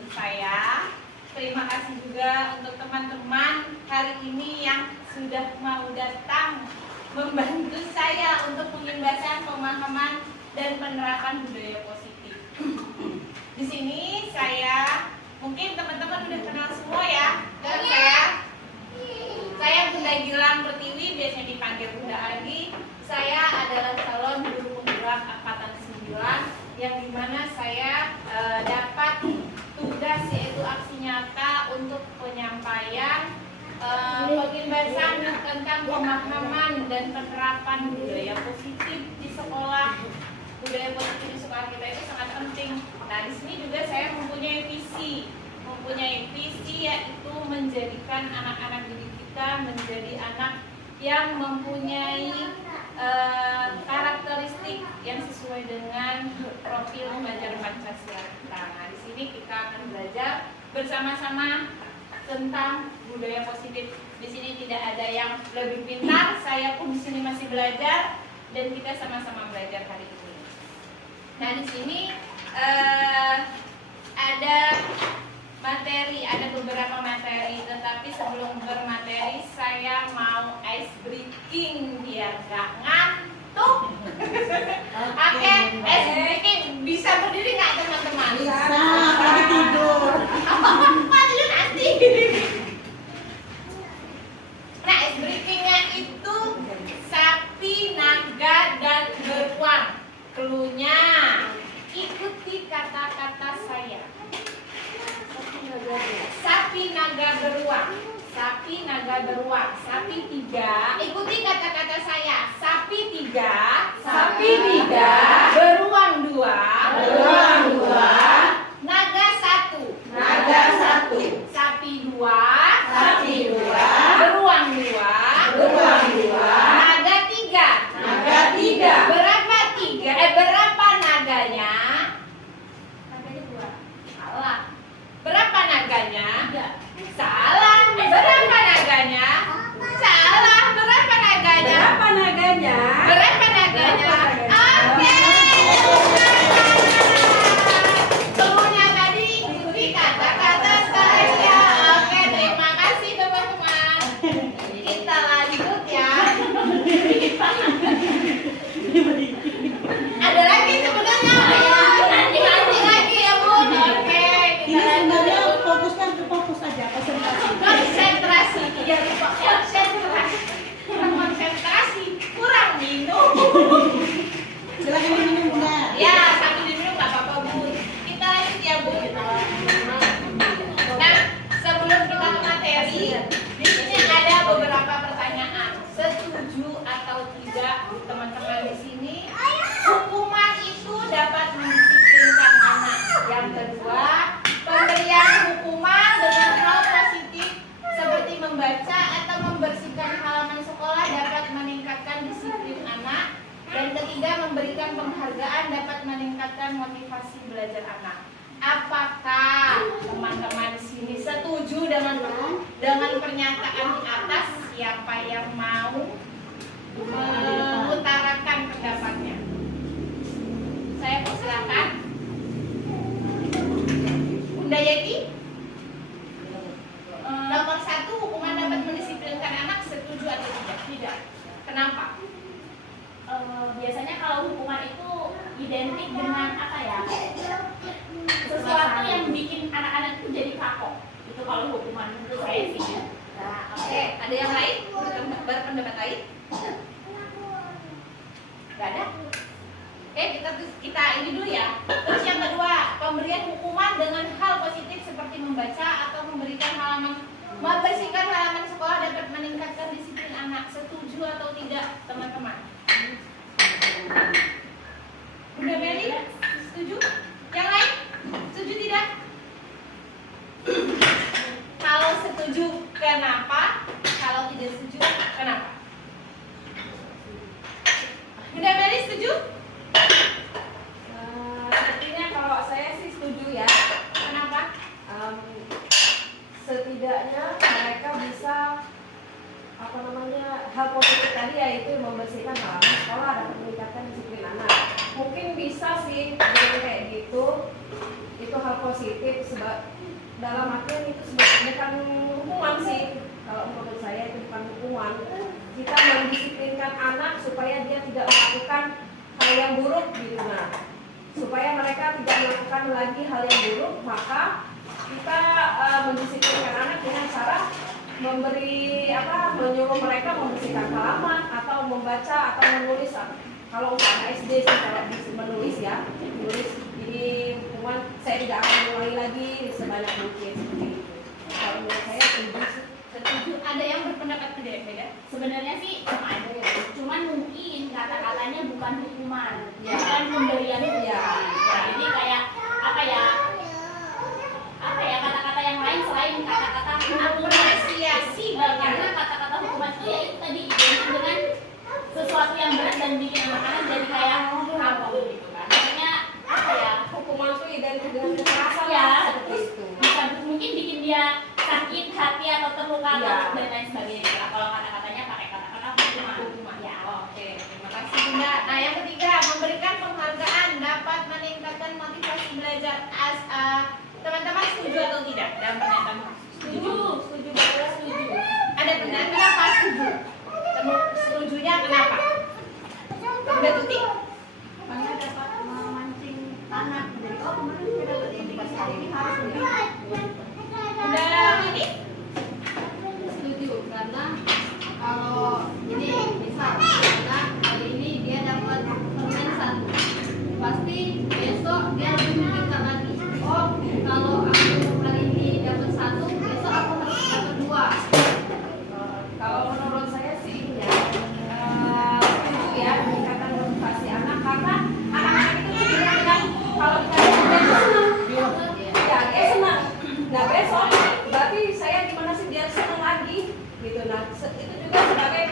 untuk saya. Terima kasih juga untuk teman-teman hari ini yang sudah mau datang membantu saya untuk pengembasan pemahaman dan penerapan budaya positif. Di sini saya, mungkin teman-teman udah kenal semua ya dengan saya Bunda Gilang Pertiwi, biasanya dipanggil Bunda Agi. Saya adalah calon guru penggerak angkatan 9 yang dimana saya dapat tugas yaitu aksi nyata untuk penyampaian pengembasan tentang pemahaman dan penerapan budaya positif di sekolah. Budaya positif di sekolah kita itu sangat penting. Nah, di sini juga saya mempunyai visi yaitu menjadikan anak-anak didik kita menjadi anak yang mempunyai karakteristik yang sesuai dengan profil pelajar Pancasila kita. Nah, di sini kita akan belajar bersama-sama tentang budaya positif. Di sini tidak ada yang lebih pintar, saya pun di sini masih belajar dan kita sama-sama belajar hari ini. Nah, di sini ada materi, ada beberapa materi, tetapi sebelum bermateri saya mau ice breaking biar gak ngantuk. Oke, ice breaking bisa berdiri nggak teman-teman? Bisa, tapi tidur. Malu nanti. Nah, ice breakingnya itu sapi, naga, dan beruang. Cluenya ikuti kata-kata saya. Sapi, naga, beruang. Sapi, naga, beruang. Sapi 3. Ikuti kata-kata saya. Sapi 3. Sapi 3. Beruang 2. Beruang 2. Naga 1. Naga 1. Sapi 2. Sapi 2. Beruang 2. Beruang 2. Naga 3. Naga 3. Berapa 3? Berapa naganya? Naganya 2. Salah. Berapa naganya? Salah. Berapa naganya? Salah. Berapa naganya? Berapa naganya? Berapa naganya? Oke. Semuanya tadi ikuti kata-kata saya. Oke, terima kasih teman-teman. Kita lanjut ya. Ada lagi sebenarnya. Nanti lagi ya Bun. Oke, Ini kita sebenarnya lanjut. fokuskan ke fokus aja, konsentrasi. Konsentrasi, ya lupa konsentrasi. Kurang konsentrasi, kurang minum. Silakan diminum, Bunda. Ya, sambil diminum nggak apa-apa Bun. Kita lanjut ya Bun. Nah, sebelum kita ke materi, di sini ada beberapa pertanyaan. Setuju atau tidak teman-teman di sini? Hukuman itu dapat mendisiplinkan anak. Yang kedua, pemberian hukuman dengan hal positif seperti membaca atau membersihkan halaman sekolah dapat meningkatkan disiplin anak. Dan ketiga, memberikan penghargaan dapat meningkatkan motivasi belajar anak. Apakah teman-teman di sini setuju dengan pernyataan di atas? Siapa yang mau mengutarakan pendapatnya? Saya persilakan. Bunda Yeti. Nomor 1, hukuman dapat mendisiplinkan anak, setuju atau tidak? Tidak. Kenapa? Biasanya kalau hukuman itu identik dengan apa ya? Sesuatu yang bikin anak-anak itu jadi kapok. Itu kalau hukuman menurut saya sih. Nah, oke. Ada yang lain? Berpendapat lain? Gak ada? Oke, kita ini dulu ya. Terus yang kedua, pemberian hukuman dengan hal positif seperti membaca atau membersihkan halaman sekolah dapat meningkatkan disiplin anak. Setuju atau tidak, teman-teman? Bunda Meli, setuju? Yang lain? Setuju tidak? Kalau setuju, kenapa? Kalau tidak setuju, kenapa? Bunda Meli setuju? Sepertinya kalau saya sih setuju ya. Kenapa? Setidaknya mereka bisa hal positif tadi yaitu membersihkan halaman sekolah dan meningkatkan disiplin anak. Mungkin bisa sih dengan kayak gitu itu hal positif dalam artian itu bukan hukuman sih. Kalau menurut saya itu bukan hukuman. Kita mendisiplinkan anak supaya dia tidak melakukan hal yang buruk gitu. Nah, supaya mereka tidak melakukan lagi hal yang buruk, maka kita mendisiplinkan anak dengan cara menyuruh mereka membersihkan halaman atau membaca atau menulis. Kalau anak SD sih kalau menulis ya, menulis ini hukuman saya tidak akan mengulangi lagi sebanyak mungkin seperti itu. Kalau menurut saya Setuju. Ada yang berpendapat beda? Sebenarnya sih ada ya, cuman mungkin kata-katanya bukan hukuman, Ya. bukan pemberian hukuman. Ya. Ya, jadi kayak apa ya kata-kata yang lain selain kata-kata Apresiasi karena kata-kata hukuman itu ya itu tadi identik dengan sesuatu yang berat dan bikin anak-anak jadi kayak kapok gitu kan. Maksudnya apa ya? hukuman itu identik dengan kekerasan Ya, seperti terus itu. bisa mungkin bikin dia sakit hati atau terluka Ya. dan lain sebagainya. Nah, kalau kata-katanya pakai kata-kata hukuman. Ya. Oke, terima kasih Bunda. Nah, yang ketiga, memberikan penghargaan dapat meningkatkan motivasi belajar. Teman-teman setuju atau tidak dalam pernyataan? Setuju banget, setuju. Ada pendapat kenapa setuju? Setujunya kenapa? Bunda Tuti. Karena dapat memancing anak. Jadi kemarin saya dapat ini hari ini harus begini. Bunda Tuti. Setuju karena kalau ini misal anak hari ini dia dapat permen 1, pasti besok dia lebih memikirkan lagi. Oh, kalau aku hari ini dapat 1, besok aku harus dapat 2. Kalau menurut saya sih ya setuju ya meningkatkan motivasi anak karena anak-anak itu juga kan kalau kita senang, ya dia senang. Nah besok berarti saya gimana sih biar senang lagi gitu. Nah itu juga sebagai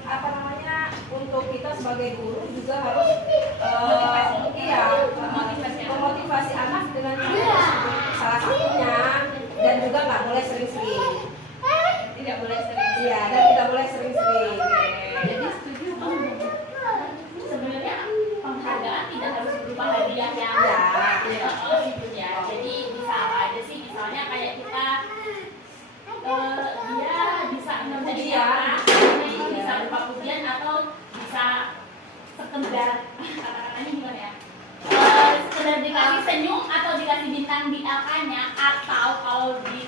apa namanya untuk kita sebagai guru juga harus memotivasi anak dengan salah satunya dan juga nggak boleh sering-sering. Tidak boleh sering. Iya, dan tidak boleh sering-sering. Jadi setuju banget. Sebenarnya penghargaan tidak harus berupa hadiah yang Ya. gitu ya. Jadi bisa apa aja sih, misalnya kayak kita dia bisa menjadi Pujian. itu bisa berupa pujian atau bisa sekedar kata-katanya gimana ya? Sekedar dikasih senyum atau dikasih bintang di LK-nya, atau kalau di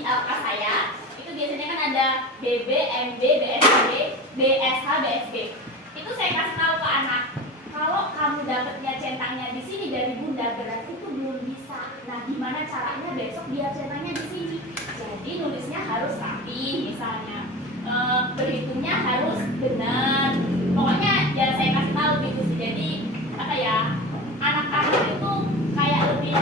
LK saya itu biasanya kan ada BB, MB, BSB, BSH, BSB. Itu saya kasih tahu ke anak, kalau kamu dapatnya centangnya di sini dari bunda berarti itu belum bisa. Nah, gimana caranya besok biar centangnya di sini? Jadi nulisnya harus rapi, misalnya berhitungnya harus benar. Pokoknya ya saya kasih tahu gitu sih. Jadi apa ya? Anak-anak itu kayak lebih,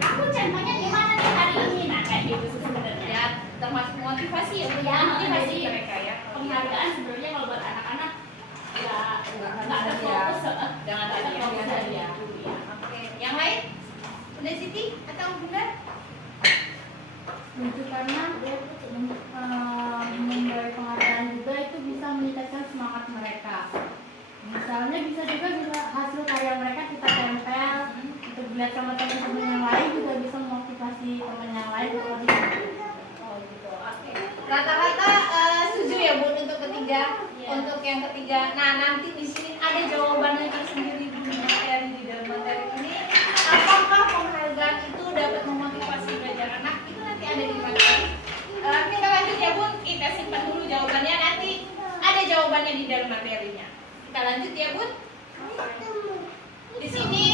aku centangnya di mana nih hari ini? Nah, kayak gitu sih sebenarnya. Ya, termasuk motivasi ya, Ya, motivasi jadi mereka ya. penghargaan sebenarnya kalau buat anak-anak ya nggak terfokus, Jangan nggak tadi terfokus ya. aja. Ya. Oke, yang lain? Bunda Siti atau Bunda? Setuju karena memberi penghargaan juga itu bisa meningkatkan semangat mereka. Misalnya bisa hasil karya mereka kita tempel untuk dilihat sama teman-teman yang lain, juga bisa memotivasi teman yang lain untuk lebih baik. Oh gitu. Oke. Rata-rata setuju ya Bun untuk ketiga. Iya. Untuk yang ketiga. Nah, nanti di sini ada jawabannya tersendiri di materi di dalam materi ini. Apakah penghargaan itu dapat memotivasi belajar anak? Itu nanti ada di materi. Kita lanjut ya Bun. Kita simpan dulu jawabannya, nanti ada jawabannya di dalam materinya. Kita lanjut ya Bun. Di sini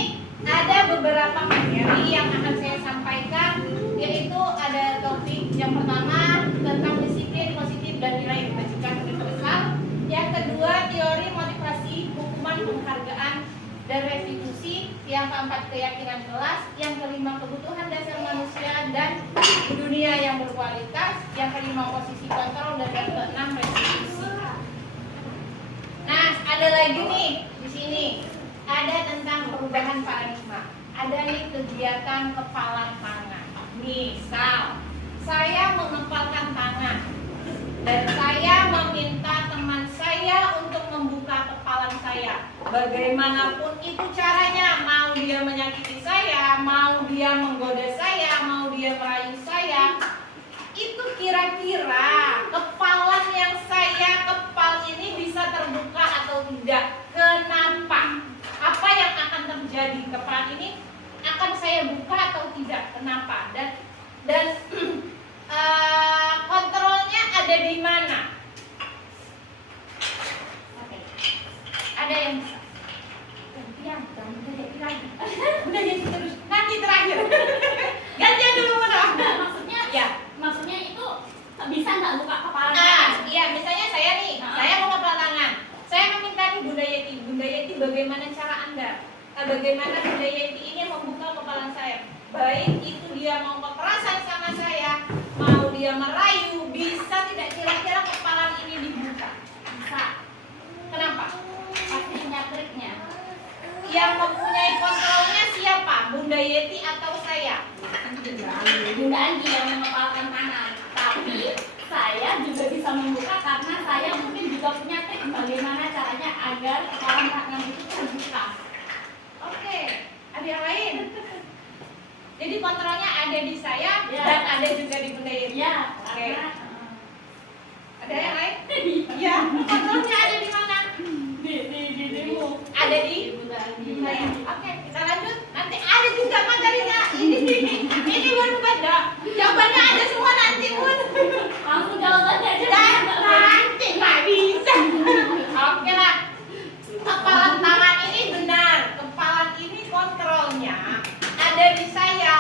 ada beberapa materi yang akan saya sampaikan, yaitu ada topik yang pertama tentang disiplin positif dan nilai kebajikan universal. Yang kedua, teori motivasi, hukuman, penghargaan, dan restitusi. Yang keempat, keyakinan kelas. Yang kelima, kebutuhan dasar manusia dan dunia yang berkualitas. Yang kelima, posisi kontrol, dan yang keenam, restitusi. Nah, ada lagi nih di sini. Ada tentang perubahan paradigma. Ada nih kegiatan kepalan tangan. Misal, saya mengepalkan tangan dan saya meminta teman saya untuk membuka kepalan saya. bagaimanapun itu caranya, mau dia menyakiti saya, mau dia menggoda saya, mau dia merayu saya, itu kira-kira kepalan yang saya kepal ini bisa terbuka atau tidak? Kenapa? Apa yang akan terjadi? Kepalan ini akan saya buka atau tidak? Kenapa? Dan kontrolnya ada di mana? Ada yang bisa? Gantian, udah jadi lagi. Udah jadi terus. Nanti terakhir. Gantian dulu mana? Maksudnya Ya. Maksudnya itu bisa nggak buka kepala? Iya, misalnya saya nih, saya mau kepala tangan. Saya meminta nih Bunda Yeti, bagaimana cara Anda? Bagaimana Bunda Yeti ini membuka kepala saya? Baik itu dia mau kekerasan sama saya, mau dia merayu, bisa tidak kira-kira kepala ini dibuka? Bisa. Kenapa? Pasti punya triknya. Yang mempunyai kontrolnya siapa? Bunda Yeti atau saya? Bunda Anggi yang mengepalkan tangan. Tapi saya juga bisa membuka karena saya mungkin juga punya trik bagaimana caranya agar kepalan tangan itu terbuka. Oke, ada yang lain? Jadi kontrolnya ada di saya Ya. dan ada juga di Bunda Yeti. Iya, Oke. karena Ada yang lain? Iya. Kontrolnya ada di mana? dirimu Ada di Bunda Anggi. saya. Oke, kita lanjut. Nanti ada juga materinya. Ini Bun Bunda. Jawabannya ada semua nanti Bun. Langsung jawabannya aja. Dan nanti nggak bisa. Oke lah. Kepalan tangan ini benar. Kepalan ini kontrolnya ada di saya.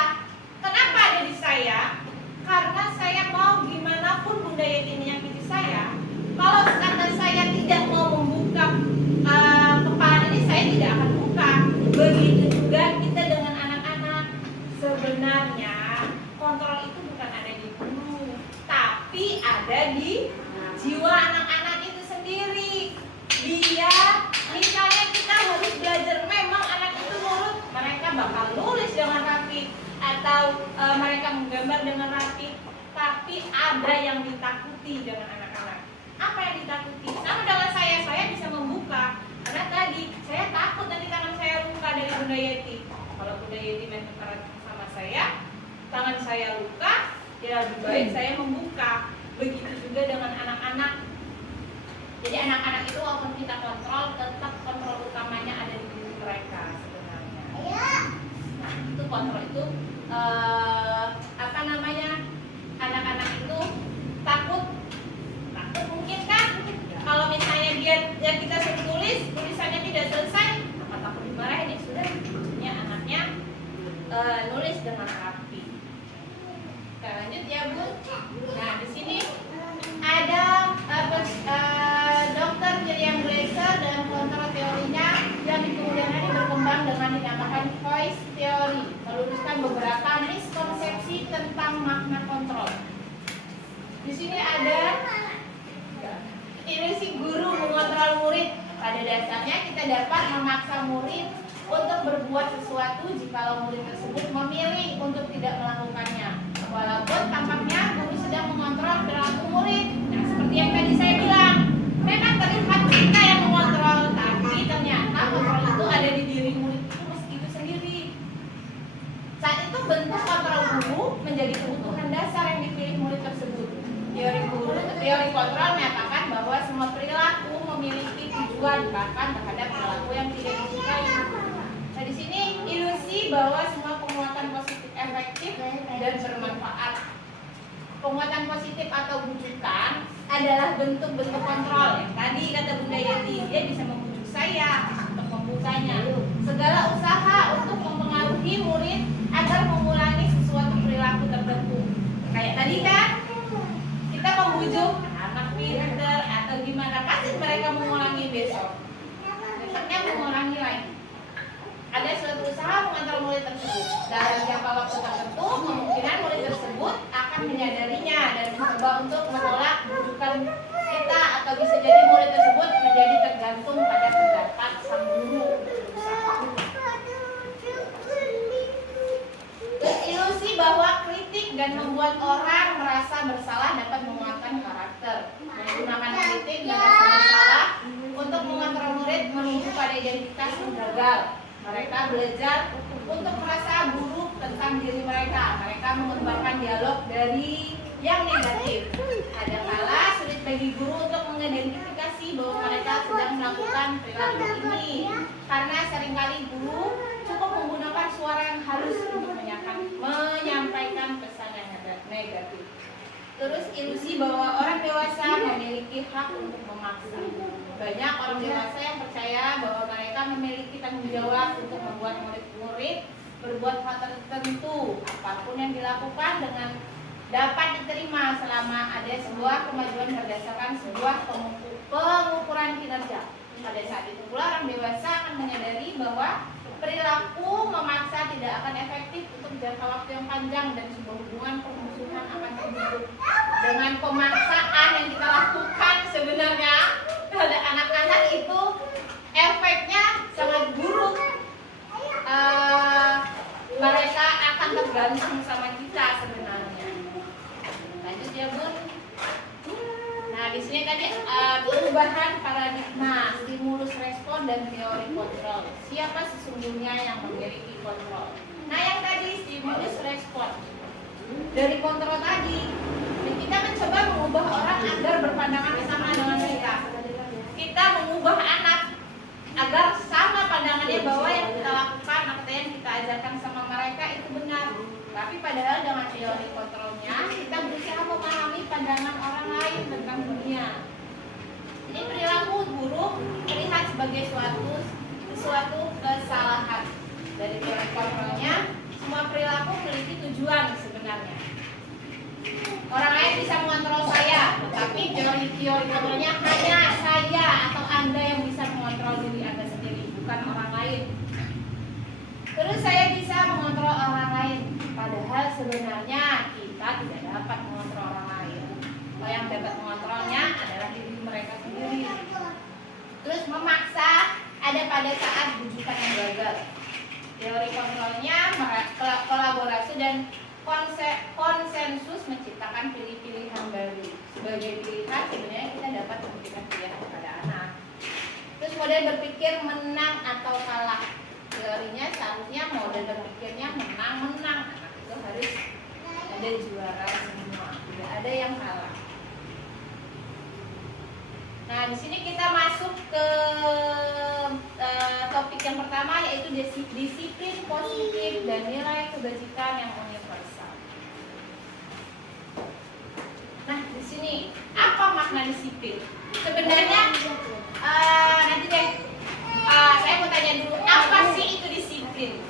Kenapa ada di saya? Karena saya mau gimana pun Bunda Yeti menyakiti saya. Kalau kata saya tidak mau membuka kepalan ini, saya tidak akan buka. Begitu juga kita dengan anak-anak. Sebenarnya kontrol itu bukan ada di guru, tapi ada di jiwa anak-anak itu sendiri. Dia, misalnya kita harus belajar, memang anak itu nurut, mereka bakal nulis dengan rapi atau mereka menggambar dengan rapi. Tapi ada yang ditakuti dengan anak-anak. Apa yang ditakuti? Sama dengan saya bisa membuka. Karena tadi saya takut nanti tangan saya luka dari Bunda Yeti. Kalau Bunda Yeti main kekerasan sama saya, tangan saya luka, ya lebih baik saya membuka. Begitu juga dengan anak-anak. Jadi anak-anak itu walaupun kita kontrol, tetap kontrol utamanya ada di diri mereka sebenarnya. Nah, itu kontrol itu apa namanya? Anak-anak itu takut mungkin kan? Kalau misalnya dia kita suruh tulisannya tidak selesai, apa takut dimarahin? Ya sudah, maksudnya anaknya nulis dengan rapi. Kita lanjut ya Bu. Nah di sini ada Dr. William Glaser dan kontrol teorinya yang di kemudian hari berkembang dengan dinamakan voice theory, meluruskan beberapa miskonsepsi tentang makna kontrol. Di sini ada ilusi guru mengontrol murid. Pada dasarnya kita dapat memaksa murid untuk berbuat sesuatu jika murid tersebut memilih untuk tidak melakukannya. Walaupun tampaknya guru sedang mengontrol perilaku murid. Nah, seperti yang tadi saya bilang, memang terlihat kita yang mengontrol, tapi ternyata kontrol itu ada di diri murid itu sendiri. Saat itu bentuk kontrol guru menjadi kebutuhan dasar yang dipilih murid tersebut. Teori kontrol menyatakan bahwa semua perilaku memiliki tujuan bahkan terhadap perilaku yang tidak disukai. Nah di sini ilusi bahwa semua penguatan positif efektif dan bermanfaat. Penguatan positif atau bujukan adalah bentuk-bentuk kontrol. Yang tadi kata Bunda Yeti, dia bisa membujuk saya untuk membukanya. Segala usaha untuk mempengaruhi murid agar mengulangi sesuatu perilaku tertentu. Kayak tadi kan, kita membujuk anak pinter atau gimana, pasti mereka mengulangi besoknya mengulangi lagi. Ada suatu usaha mengontrol murid tersebut. Dalam jangka waktu tertentu, kemungkinan murid tersebut akan menyadarinya dan mencoba untuk menolak bujukan kita, atau bisa jadi murid tersebut menjadi tergantung pada pendapat sang guru. Ilusi bahwa kritik dan membuat orang merasa bersalah dapat menguatkan karakter. Menggunakan kritik dan rasa bersalah untuk untuk mengontrol murid menuju pada identitas yang gagal. Mereka belajar untuk merasa buruk tentang diri mereka. Mereka mengembangkan dialog dari yang negatif. Kadangkala sulit bagi guru untuk mengidentifikasi bahwa mereka sedang melakukan perilaku ini, karena seringkali guru cukup menggunakan suara yang halus untuk menyampaikan pesan yang negatif. Terus ilusi bahwa orang dewasa memiliki hak untuk memaksa. Banyak orang dewasa yang percaya bahwa mereka memiliki tanggung jawab untuk membuat murid-murid berbuat hal tertentu. Apapun yang dilakukan dengan dapat diterima selama ada sebuah kemajuan berdasarkan sebuah pengukuran kinerja. Pada saat itu pula orang dewasa akan menyadari bahwa perilaku memaksa tidak akan efektif untuk jangka waktu yang panjang dan sebuah hubungan permusuhan akan terbentuk. Dengan pemaksaan yang kita lakukan sebenarnya pada anak-anak itu efeknya sangat buruk. Mereka akan tergantung sama kita sebenarnya. Lanjut ya Bun. Nah di sini tadi perubahan paradigma, stimulus respon dan teori kontrol. Siapa sesungguhnya yang memiliki kontrol? Nah yang tadi stimulus respon dari kontrol tadi, kita mencoba mengubah orang agar berpandangan sama dengan kita. Kita mengubah anak agar sama pandangannya bahwa yang kita lakukan atau yang kita ajarkan sama mereka itu benar. Tapi padahal dengan teori kontrolnya kita berusaha memahami pandangan orang lain tentang dunia. Jadi perilaku buruk terlihat sebagai suatu kesalahan. Dari teori kontrolnya, semua perilaku memiliki tujuan sebenarnya. Orang lain bisa mengontrol saya, tetapi teori kontrolnya hanya saya atau Anda yang bisa mengontrol diri Anda sendiri, bukan orang lain. Terus saya bisa mengontrol orang lain, padahal sebenarnya kita tidak dapat mengontrol orang lain. Yang dapat mengontrolnya adalah diri mereka sendiri. Terus memaksa ada pada saat bujukan yang gagal. Teori kontrolnya kolaborasi dan konsensus menciptakan pilihan baru. Sebagai pilihan sebenarnya kita dapat memberikan pilihan kepada anak. Terus model berpikir menang atau kalah. Teorinya seharusnya model berpikirnya menang-menang. Anak itu harus ada juara semua, tidak ada yang kalah. Nah, di sini kita masuk ke topik yang pertama, yaitu disiplin positif dan nilai kebajikan yang universal. Nah, di sini apa makna disiplin? Sebenarnya nanti deh, saya mau tanya dulu, apa sih itu disiplin?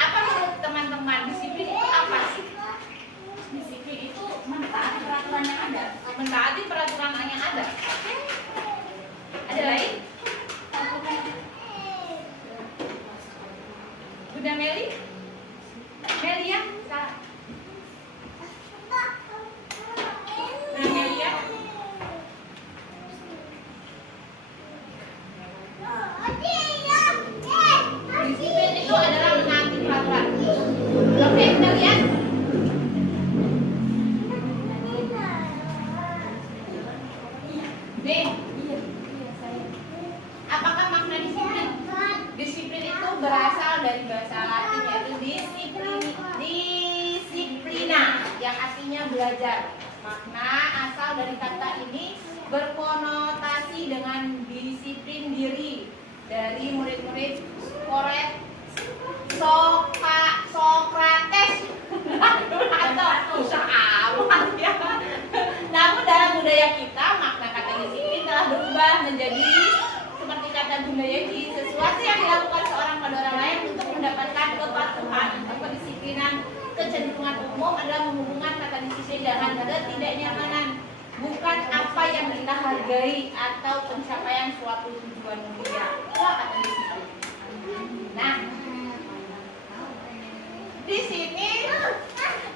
Apa menurut teman-teman disiplin itu apa sih? Disiplin itu mentaati peraturan yang ada. Mentaati peraturan yang ada. Ada lain? Bunda Meli? Melia? Bunda Melia? Disiplin itu adalah menaati peraturan. Oke, kita lihat. Nih, apakah makna disiplin? Disiplin itu berasal dari bahasa Latin, yaitu disiplina, yang artinya belajar. Makna asal dari kata ini berkonotasi dengan disiplin diri dari murid-murid Sokrates atau amat ya. Namun dalam budaya kita makna kata disiplin telah berubah menjadi seperti kata Bunda Yegi, sesuatu yang dilakukan seorang pada orang lain untuk mendapatkan kepatuhan atau kedisiplinan. Kecenderungan umum adalah menghubungkan kata disiplin dengan ketidaknyamanan, bukan apa yang kita hargai atau pencapaian suatu tujuan mulia. Itulah kata disiplin. Nah, di sini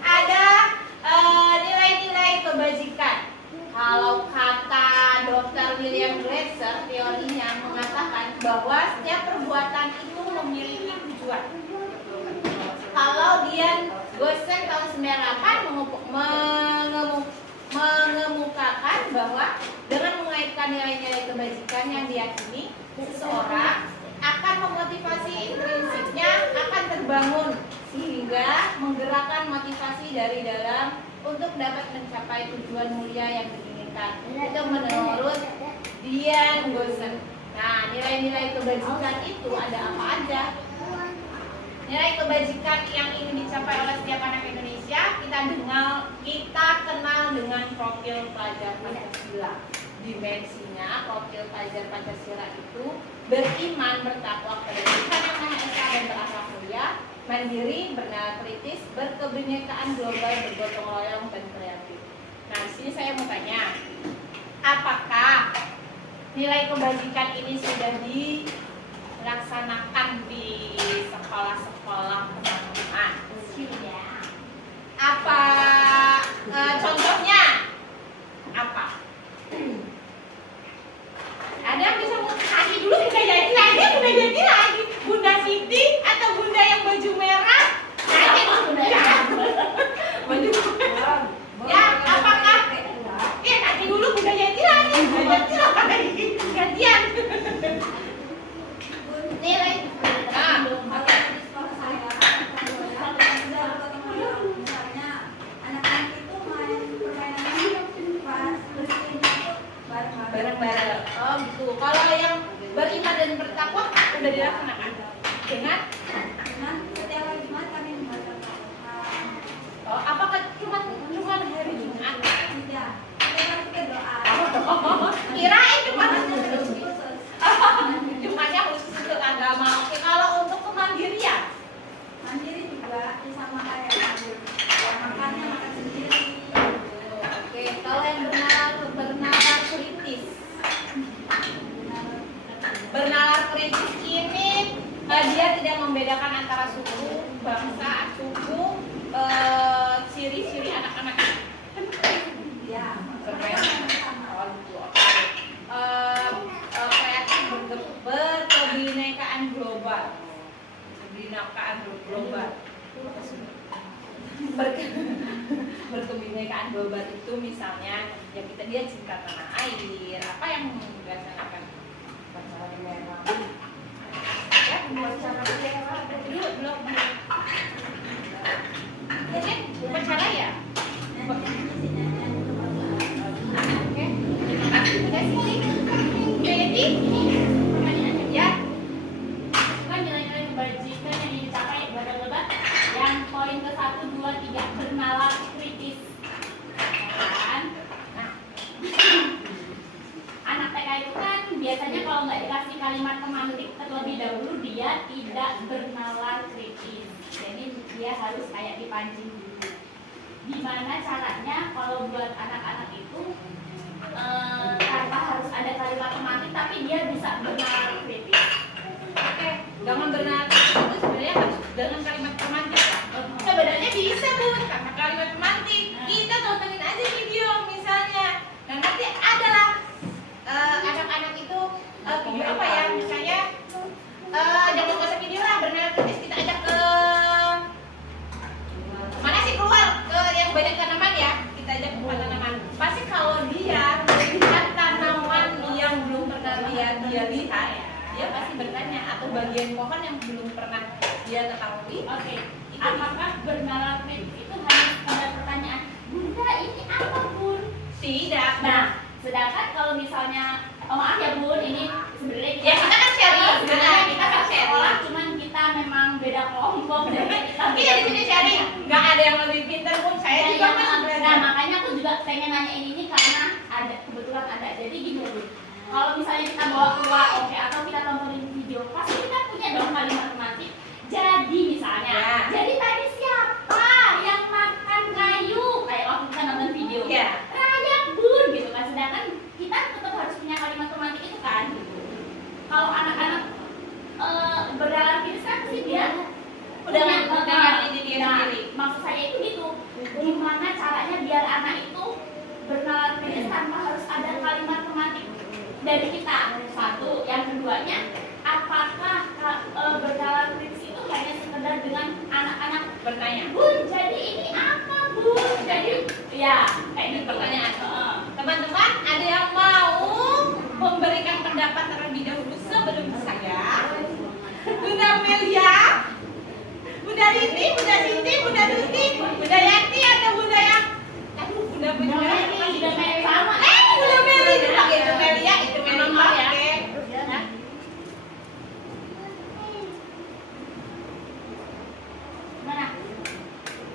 ada nilai-nilai kebajikan. Kalau kata Dr. William Glasser, teorinya mengatakan bahwa setiap perbuatan itu memiliki tujuan. Kalau Dian Gosen tahun 98 mengemukakan bahwa dengan mengaitkan nilai-nilai kebajikan yang diyakini, seseorang akan memotivasi intrinsiknya akan terbangun sehingga menggerakkan motivasi dari dalam untuk dapat mencapai tujuan mulia yang diinginkan. Itu menurut Dian Gosen. Nah, nilai-nilai kebajikan itu ada apa aja? Nilai kebajikan yang ingin dicapai oleh setiap anak Indonesia kita kenal dengan profil pelajar Pancasila. Dimensinya profil pelajar Pancasila itu beriman, bertakwa kepada Tuhan Yang Maha Esa dan berakhlak mulia, mandiri, bernalar kritis, berkebinekaan global, bergotong royong dan kreatif. Nah, di sini saya mau tanya, apakah nilai kebajikan ini sudah dilaksanakan di sekolah-sekolah teman-teman? Sudah. Apa contohnya? Apa? Ada yang bisa kasih dulu, Bunda Yati lagi, Bunda Siti atau Bunda yang baju merah? Baju merah. Ya, apakah? Ya, kasih dulu Bunda Yati lagi, gantian. Nilai. Nah, oke. Bareng-bareng. Oh gitu. Kalau yang beriman dan bertakwa udah dilaksanakan dengan setiap hari Jumat kami membaca Al-Quran. oh, apakah cuma hari Jumat? Tidak, setiap hari kita doa. Kirain cuma Jumatnya khusus untuk agama. Oke, kalau untuk kemandirian? Mandiri juga sama kayak Mandiri. Makannya makan sendiri. Oke, kalau yang bernalar kritis. Bernalar kritis ini dia tidak membedakan antara suku, bangsa, suku, ciri-ciri anak-anak. Ya, Oh, gitu. Oke. Kreatif berkebinekaan global. Berkebinekaan global. Berkebinekaan global itu misalnya ya dia cinta tanah air. Apa yang dilaksanakan? Upacara bendera. Ya, upacara bendera. Belum. Ini upacara ya? Oke. Terima kasih Bunda Siti. Bunda Yati, pertanyaannya ya. Kan nilai-nilai kebajikan yang dicapai badan-badan yang poin ke 1, 2, 3 bernalar kritis. Kan? Nah, anak TK itu kan biasanya kalau nggak dikasih kalimat pemantik terlebih dahulu dia tidak bernalar kritis. Jadi dia harus kayak dipancing dulu. Gimana caranya kalau buat anak-anak itu tanpa harus ada kalimat pemantik tapi dia bisa bernalar kritis. Oke, dengan bernalar kritis itu sebenarnya harus dengan kalimat pemantik ya. Sebenarnya bisa Bu, karena kalimat pemantik. Kita tontonin aja video misalnya. Dan nanti adalah anak-anak itu video apa ya? Misalnya jangan usah video lah, bernalar kritis kita ajak ke mana sih keluar ke yang banyak tanaman ya. Kita ajak ke tanaman. Pasti kalau dia melihat tanaman yang belum pernah dia lihat, dia pasti bertanya atau bagian pohon yang belum pernah dia ketahui. Oke, apakah bernalar kritis itu hanya pada pertanyaan, Bunda ini apa Bun? Tidak. Nah, sedangkan kalau misalnya, oh maaf ya Bun, ini sebenarnya Ya, kita kan sharing. sebenarnya kita Kan kan sharing. sekolah, cuman kita memang beda kelompok jadi kita Iya di sini sharing. Nggak ada yang lebih pintar Pun. Saya juga Nah, masih nah, belajar. makanya aku juga pengen nanya ini karena ada kebetulan ada. Jadi gini Bun, kalau misalnya kita bawa keluar oke atau kita tontonin video, pasti kita punya dong kalimat pemantik. Jadi misalnya, Ya. jadi tadi siapa yang makan kayu? Kayak waktu kita nonton video. Ya. Rakyat Bun gitu kan. Sedangkan kita tetap harus punya kalimat pemantik itu kan. Gitu. Kalau anak-anak berdalam kritis kan pasti dia Udah dengan ini dia nah, sendiri. maksud saya itu gitu. Gimana caranya biar anak itu bernalar kritis tanpa harus ada kalimat pemantik dari kita. Satu, yang keduanya, apakah bernalar kritis itu hanya sekedar dengan anak-anak Bertanya. Bun, jadi ini apa Bun? Jadi ya kayak Ini gitu. pertanyaan. Teman-teman, ada Melia, Bunda Rini, Bunda Siti, Bunda Tuti, Bunda Yati atau Bunda yang aduh Bunda Bunda Meli, Bunda Meli sama. Bunda Meli juga itu Melia, itu Meli Nomor ya. pakai. Nah. Mana?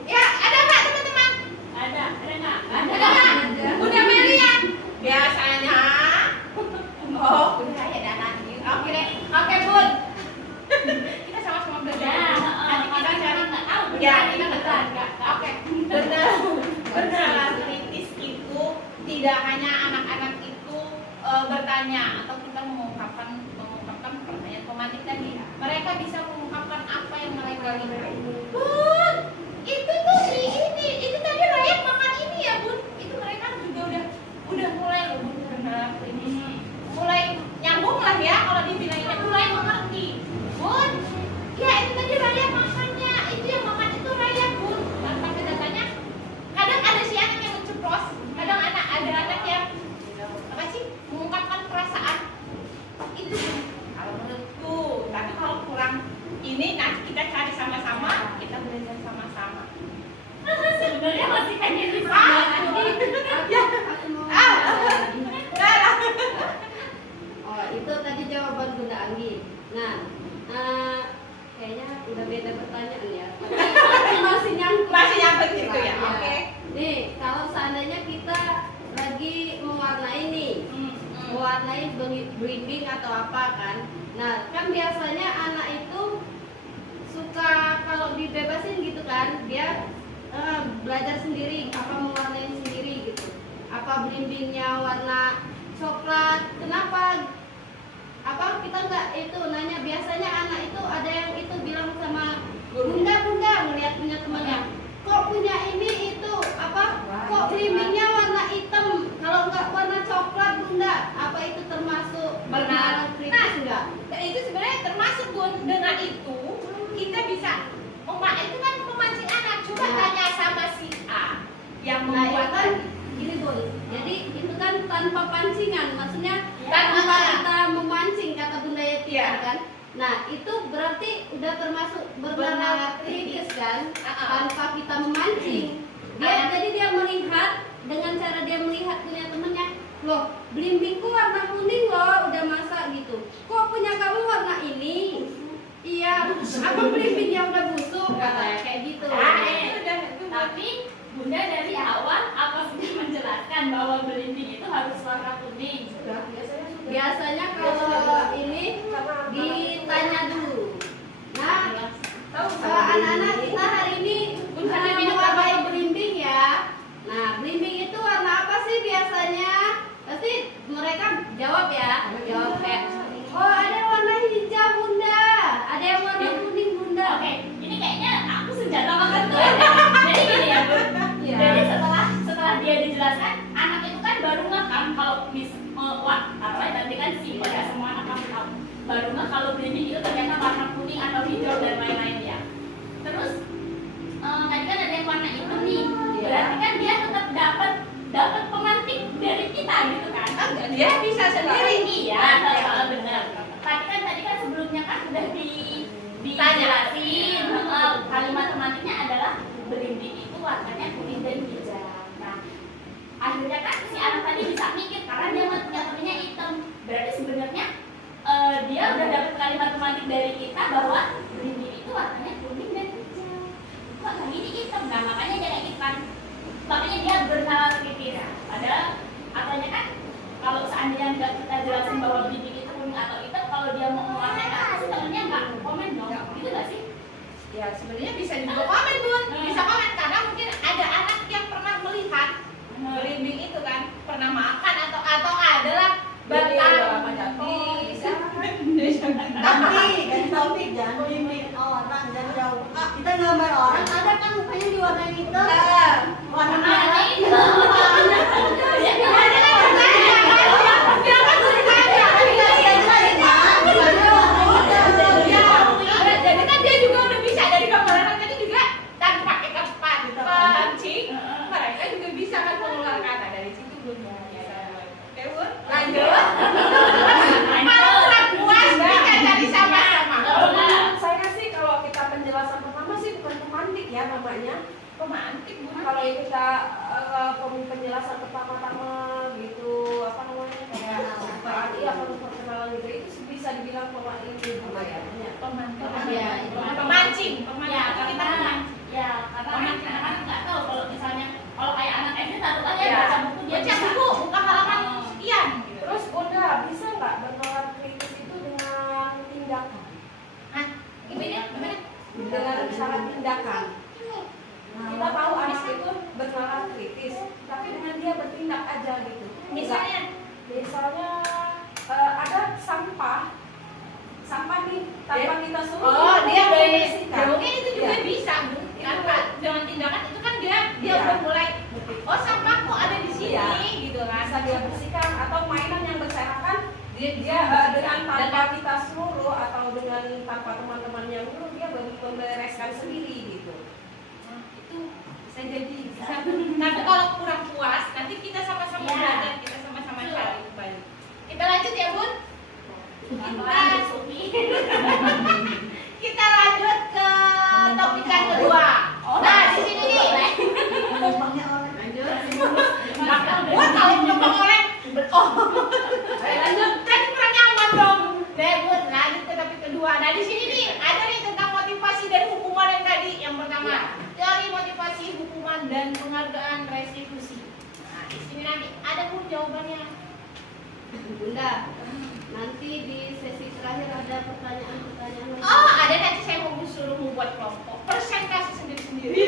Ya, ada nggak teman-teman? Ada nggak? Ada nggak? Bunda Melia. Biasanya. Oh, Bunda ya ada anak ini. Oke deh, oke Bun. Kita sama-sama belajar. Ya, Nanti kita cari. nggak tahu. Ya, Kita beneran nggak? Oke, benar kritis itu tidak hanya anak-anak itu bertanya atau kita mengungkapkan pertanyaan pemantik tadi. Mereka bisa mengungkapkan apa yang mereka lihat. Bun, itu tuh si ini, itu tadi rakyat makan ini ya Bun. Itu mereka juga udah mulai loh Bun benar ini. Mulai nyambung lah ya kalau dibilangnya mulai mengerti. Bun, ya itu tadi rakyat makannya, itu yang makan itu rakyat Bun. Dan tapi datanya kadang ada si anak yang menceplos, kadang ada anak yang apa sih mengungkapkan perasaan itu Bun. Kalau menurutku, tapi kalau kurang ini nanti kita cari sama-sama, kita belajar sama-sama. Sebenarnya masih hanya di Ah, Ya, aku mau Oh, itu tadi jawaban Bunda Anggi. Nah, kayaknya udah beda pertanyaan ya. Tapi masih nyangkut. Masih nyambung gitu ya, Nah, oke. Nih, kalau seandainya kita lagi mewarnai nih, mewarnai belimbing atau apa kan. Nah, kan biasanya anak itu suka kalau dibebasin gitu kan, dia belajar sendiri, apa mewarnai sendiri gitu. Apa belimbingnya warna coklat, kenapa? Apa kita nggak itu nanya, biasanya anak itu ada yang itu bilang sama bunda ngeliat punya temannya, kok punya ini itu apa, kok belimbingnya warna hitam, kalau nggak warna coklat bunda, apa itu termasuk Benar. kritis enggak? Dan itu sebenarnya termasuk Bun. Dengan itu kita bisa itu kan memancing anak. Coba Nah. tanya sama si A yang Nah, itu membuat kan gini Bun, jadi itu kan tanpa pancingan, maksudnya Tanpa. tanpa kita memancing kata Bunda Yati Iya. kan. Nah, itu berarti udah termasuk bernalar kritis kan, tanpa kita memancing. Jadi dia melihat dengan cara dia melihat punya temennya, loh belimbingku warna kuning loh, udah masak gitu. Kok punya kamu warna ini? Iya, apa belimbingnya udah busuk katanya kayak gitu. itu udah Tapi Bunda dari awal apa sudah menjelaskan bahwa belimbing itu harus warna kuning? Biasanya kalau ini ditanya dulu. Nah, anak-anak kita hari ini mewarnai belimbing ya. Nah, belimbing itu warna apa sih biasanya? Pasti mereka jawab ya. Jawab kayak, oh ada warna hijau bunda, ada yang warna kuning bunda. Oke, ini kayaknya aku senjata makan tuh. Jadi gini ya Bun. Iya. Jadi setelah dia dijelaskan, anak itu kan baru ngekam kalau taruhnya nanti kan sih pada semua anak kamu tahu. Baru nggak kalau belimbing itu ternyata warna kuning atau hijau dan lain-lain ya. Terus tadi kan ada yang warna hitam nih. Iya. Berarti kan dia tetap dapat pemantik dari kita gitu kan? dia bisa sendiri. Iya, benar. Tapi kan tadi kan sebelumnya kan sudah dijelasin kalimat pemantiknya adalah belimbing itu warnanya kuning dan hijau. Nah, akhirnya kan si anak tadi bisa mikir karena dia punya temennya hitam. Berarti sebenarnya dia udah dapat kalimat pemantik dari kita bahwa belimbing itu warnanya kuning dan hijau. Kok yang ini hitam? Nah, makanya dia kayak gitu kan. Makanya dia bernalar kritis. Padahal katanya kan kalau seandainya nggak kita jelasin bahwa belimbing itu kuning atau hitam, kalau dia mau mewarnai apa sih temennya nggak komen dong, gitu nggak sih? Ya sebenarnya bisa juga komen Bun, bisa komen karena mungkin ada anak yang pernah melihat belimbing itu kan, pernah makan atau adalah batang. Ganti topik jangan bimbing orang dan jauh. Kita gambar orang ada kan mukanya diwarnai hitam. Warna merah. Jadi kan dia juga udah bisa dari gambaran tadi juga tanpa pakai namanya? Pemantik Bu. Kalau yang kita penjelasan pertama-tama gitu, apa namanya, kayak iya perkenalan gitu, itu bisa dibilang pemantik juga ya? Pemantik. Iya, Pemancing. Ya, Itu kita karena pemancing. ya karena kan nggak tahu kalau misalnya kalau kayak anak SD takut aja Ya. baca buku dia Baca bisa. buku, buka halaman sekian. Terus Bunda, bisa nggak bernalar kritis itu dengan tindakan? Hah? Gimana? Dengan syarat tindakan. Kita tahu anak itu bernalar kritis, tapi dengan dia bertindak aja gitu. Misalnya, ada sampah nih tanpa kita suruh. oh dia dari bersihkan. mungkin itu juga Iya. bisa Bu. Tanpa dengan tindakan itu kan dia Iya. udah mulai, oh sampah kok ada di sini Iya. gitu kan. Bisa dia bersihkan atau mainan yang berserakan dia dengan tanpa kita suruh atau dengan tanpa teman-teman yang suruh dia membereskan sendiri gitu. Nah, itu bisa jadi. Tapi kalau kurang puas, nanti kita sama-sama Iya. belajar, kita sama-sama cari kembali. Kita lanjut ya Bun. Kita lanjut ke topik yang kedua. Nah di sini nih. Gampangnya orang. Buat kalau numpang oleh, oh, lanjut kan kurang nyaman dong. Bun, lanjut ke topik kedua. Nah di sini nih ada nih tentang motivasi dan hukuman yang tadi. Yang pertama, teori motivasi, hukuman dan penghargaan restitusi. Nah di sini nanti ada Bun jawabannya. Bunda, nanti di sesi terakhir ada pertanyaan-pertanyaan lagi. Oh ada, nanti saya mau suruh membuat kelompok persentase sendiri-sendiri.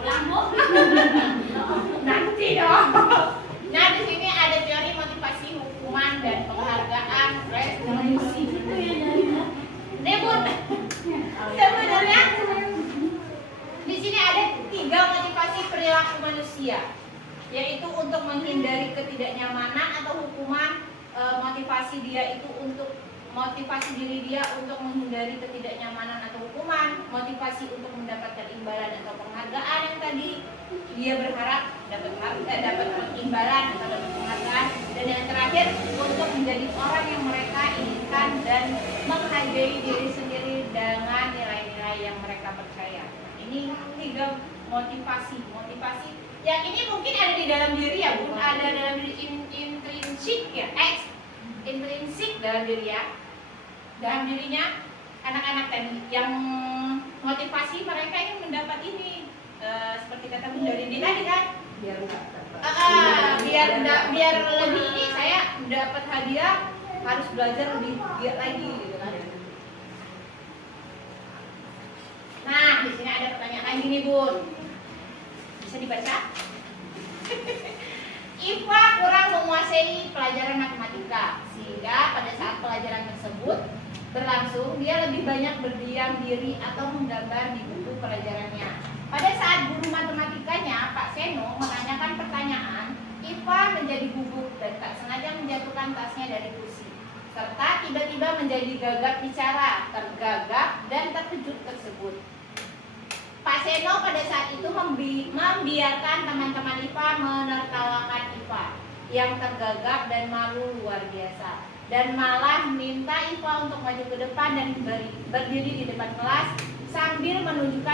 Ulang Bu. Nanti dong. Nah di sini ada teori motivasi, hukuman dan penghargaan restitusi. Nih Bun, sebenarnya di sini ada 3 motivasi perilaku manusia, yaitu untuk menghindari ketidaknyamanan atau hukuman. Motivasi dia itu untuk motivasi diri dia untuk menghindari ketidaknyamanan atau hukuman, motivasi untuk mendapatkan imbalan atau penghargaan yang tadi dia berharap dapat imbalan atau dapat penghargaan, dan yang terakhir untuk menjadi orang yang mereka inginkan dan menghargai diri sendiri dengan nilai-nilai yang mereka percaya. Ini 3 motivasi yang ini mungkin ada di dalam diri ya Bun, ada dalam diri intrinsik ya, intrinsik dalam diri ya, dalam dirinya anak-anak tadi yang motivasi mereka ingin mendapat ini, seperti kata Bun dari ini tadi kan, Biar enggak biar lebih ini saya dapat hadiah harus belajar lebih giat lagi gitu kan. Nah di sini ada pertanyaan lagi nih Bun, bisa dibaca? Iva kurang menguasai pelajaran matematika, sehingga pada saat pelajaran tersebut berlangsung dia lebih banyak berdiam diri atau menggambar di buku pelajarannya. Pada saat guru matematikanya Pak Seno menanyakan pertanyaan, Iva menjadi gugup dan tak sengaja menjatuhkan tasnya dari kursi, serta tiba-tiba menjadi gagap bicara, tergagap dan terkejut tersebut. Pak Seno pada saat itu membiarkan teman-teman IPA menertawakan IPA yang tergagap dan malu luar biasa, dan malah minta IPA untuk maju ke depan dan berdiri di depan kelas sambil menunjuk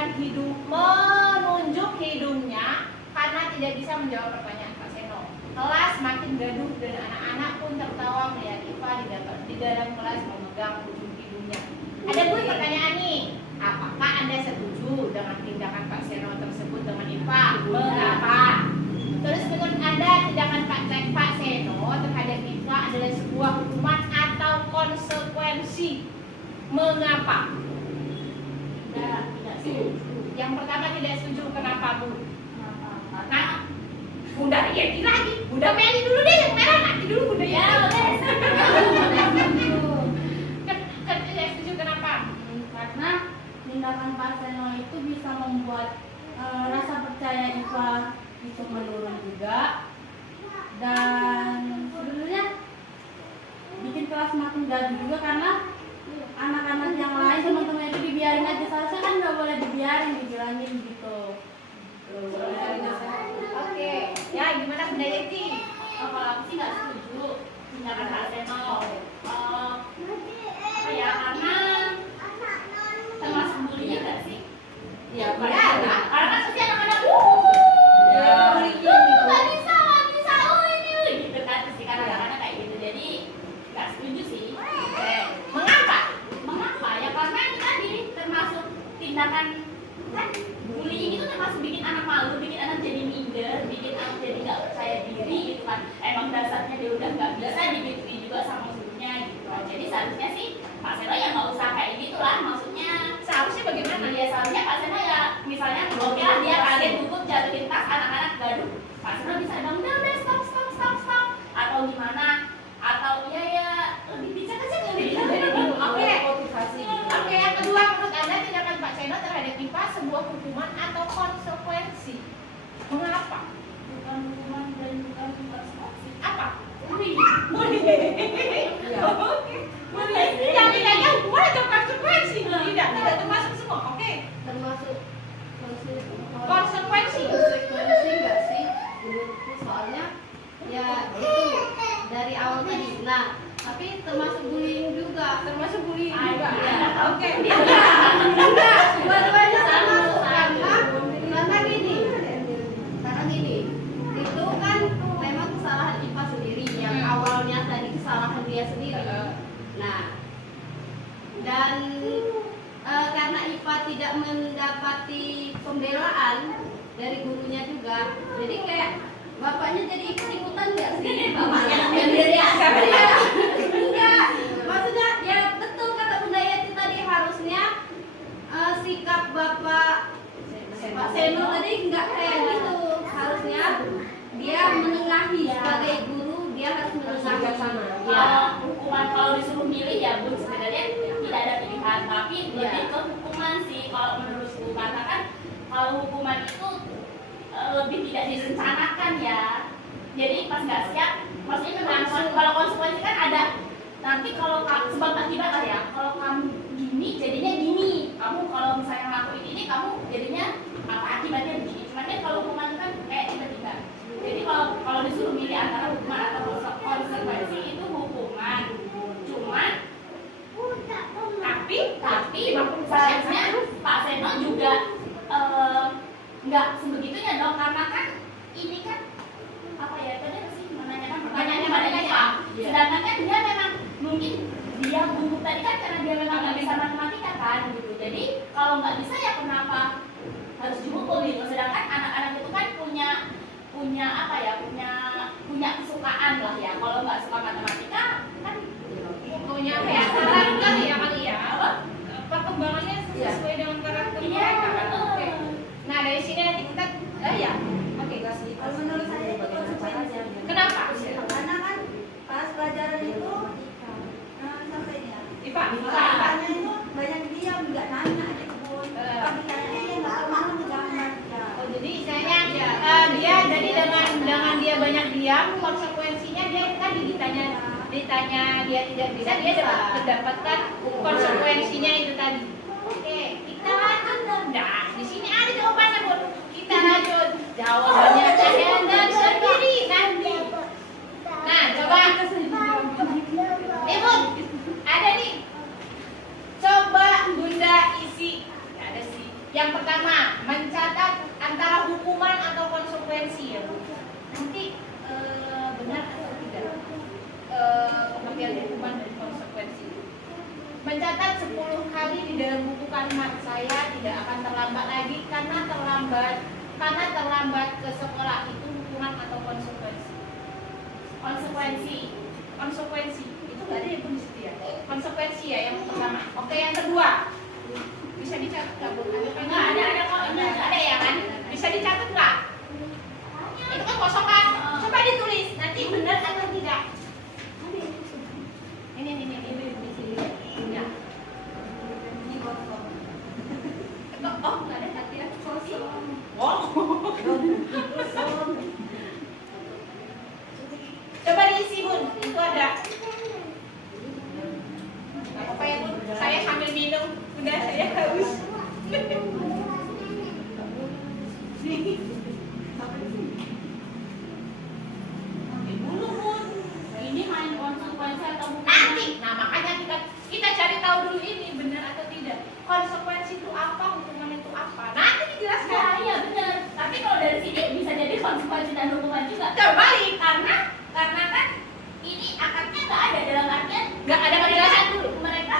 hidungnya karena tidak bisa menjawab pertanyaan Pak Seno. Kelas makin gaduh dan anak-anak pun tertawa melihat IPA di dalam kelas memegang ujung hidungnya. Ada pun pertanyaan nih, apakah Anda setuju dengan tindakan Pak Seno tersebut dengan IPA? Mengapa? Terus menurut Anda tindakan Pak Seno terhadap IPA adalah sebuah hukuman atau konsekuensi? Mengapa? Tidak setuju. Yang pertama tidak setuju, kenapa Bu? Karena Bunda Yeti lagi, Bunda Meli dulu deh yang merah, nanti dulu Bunda Yeti. Ya boleh. Tidak setuju kenapa? Karena tindakan Pak Seno itu bisa membuat rasa percaya Iva itu menurun juga, dan sebenarnya bikin kelas makin gaduh juga karena anak-anak yang lain teman-teman itu dibiarin aja, seharusnya kan nggak boleh dibiarin, dibilangin gitu. Oke, ya gimana Bunda Yeti? Kalau aku sih nggak setuju tindakan Pak Seno. Apa ya, karena termasuk bullying nggak sih? sanksi. Mengapa? Bukan hukuman dan bukan sanksi. Apa? Bully. Iya. Oke. Tidak bedanya hukuman atau konsekuensi? Tidak termasuk semua. Oke. Termasuk Konsekuensi. konsekuensi enggak sih menurutku, soalnya ya itu dari awal tadi. Nah, tapi termasuk bullying juga. Termasuk bullying juga. Iya. Oke. Enggak, dua-duanya termasuk karena gini, itu kan memang kesalahan IPA sendiri yang awalnya tadi kesalahan dia sendiri. Nah, dan karena IPA tidak mendapati pembelaan dari gurunya juga, jadi kayak bapaknya jadi ikut-ikutan nggak sih? Bapaknya yang dia enggak, maksudnya ya betul kata Bunda Yati tadi, harusnya sikap Bapak Seno tadi nggak kayak gitu. Harusnya dia menengahi sebagai guru, dia harus menengahi sama. Hukuman kalau disuruh milih ya Bun, sebenarnya tidak ada pilihan, tapi lebih ke hukuman sih kalau menurutku, karena kan kalau hukuman itu lebih tidak direncanakan ya. Jadi pas nggak siap, maksudnya kalau konsekuensi kan ada nanti, kalau sebab akibat lah ya. Kalau kamu gini jadinya gini, kamu kalau misalnya ngelakuin ini kamu jadinya apa akibatnya begini. Cuman kan kalau hukuman itu kan kayak tiba-tiba. Jadi kalau disuruh milih antara hukuman atau konsekuensi, itu hukuman. Cuman tapi seharusnya Pak Seno juga nggak sebegitunya dong, karena kan ini kan apa ya, tadi sih menanyakan pertanyaannya pada IPA. Sedangkan kan dia memang mungkin dia guru tadi kan karena dia memang nggak bisa matematika kan gitu. Jadi kalau nggak bisa ya kenapa harus dihukum gitu. Sedangkan anak-anak itu kan punya apa ya, punya kesukaan lah ya. Kalau nggak suka matematika kan Punya apa ya? Karakter ya kali ya. Perkembangannya sesuai dengan karakter mereka kan. Oke. Nah dari sini nanti kita ya. Oke. Kalau menurut saya itu konsekuensi. Kenapa? Karena kan pas pelajaran itu sampai dia. Ipa. Makanya itu banyak diam, nggak nanya aja ke Bun. Kalau ditanya dia nggak mau ngegambar. Oh, jadi istilahnya dia jadi dengan dia banyak diam, konsekuensinya dia tadi ditanya dia tidak bisa, dia mendapatkan konsekuensinya itu tadi. Oke, kita lanjut. Nah, di sini ada jawabannya Bun. Kita lanjut. Jawabannya Anda sendiri nanti. Nah, coba. Bun, ada nih. Coba Bunda isi. Ada sih. Yang pertama, mencatat antara hukuman atau konsekuensi ya Bu. Nanti benar atau tidak pengertian hukuman dan konsekuensi. Mencatat 10 kali di dalam buku kalimat saya tidak akan terlambat lagi karena terlambat ke sekolah itu hukuman atau konsekuensi. Konsekuensi itu nggak ada yang pun di situ ya. Konsekuensi ya yang pertama. Oke, yang kedua bisa dicatat nggak Bu? Ada kok, ada ya kan? Bisa dicatat nggak? Itu kan kosong kan? Coba ditulis nanti benar atau tidak. Ini di sini. Ya. Ini kosong. Oh, nggak ada latihan kosong. Wow. Coba diisi Bun, itu ada. Nggak apa-apa ya Bun, saya sambil minum. Udah saya haus. Dulu Bun. ini main konsekuensi atau hukuman? Nanti, nah makanya kita cari tahu dulu ini benar atau tidak. Konsekuensi itu apa, hukuman itu apa. Nanti dijelaskan. Ya, iya benar. Tapi kalau dari sini bisa jadi konsekuensi dan hukuman juga. Terbalik Karena kan ini akadnya nggak ada, dalam artian nggak ada penjelasan dulu. mereka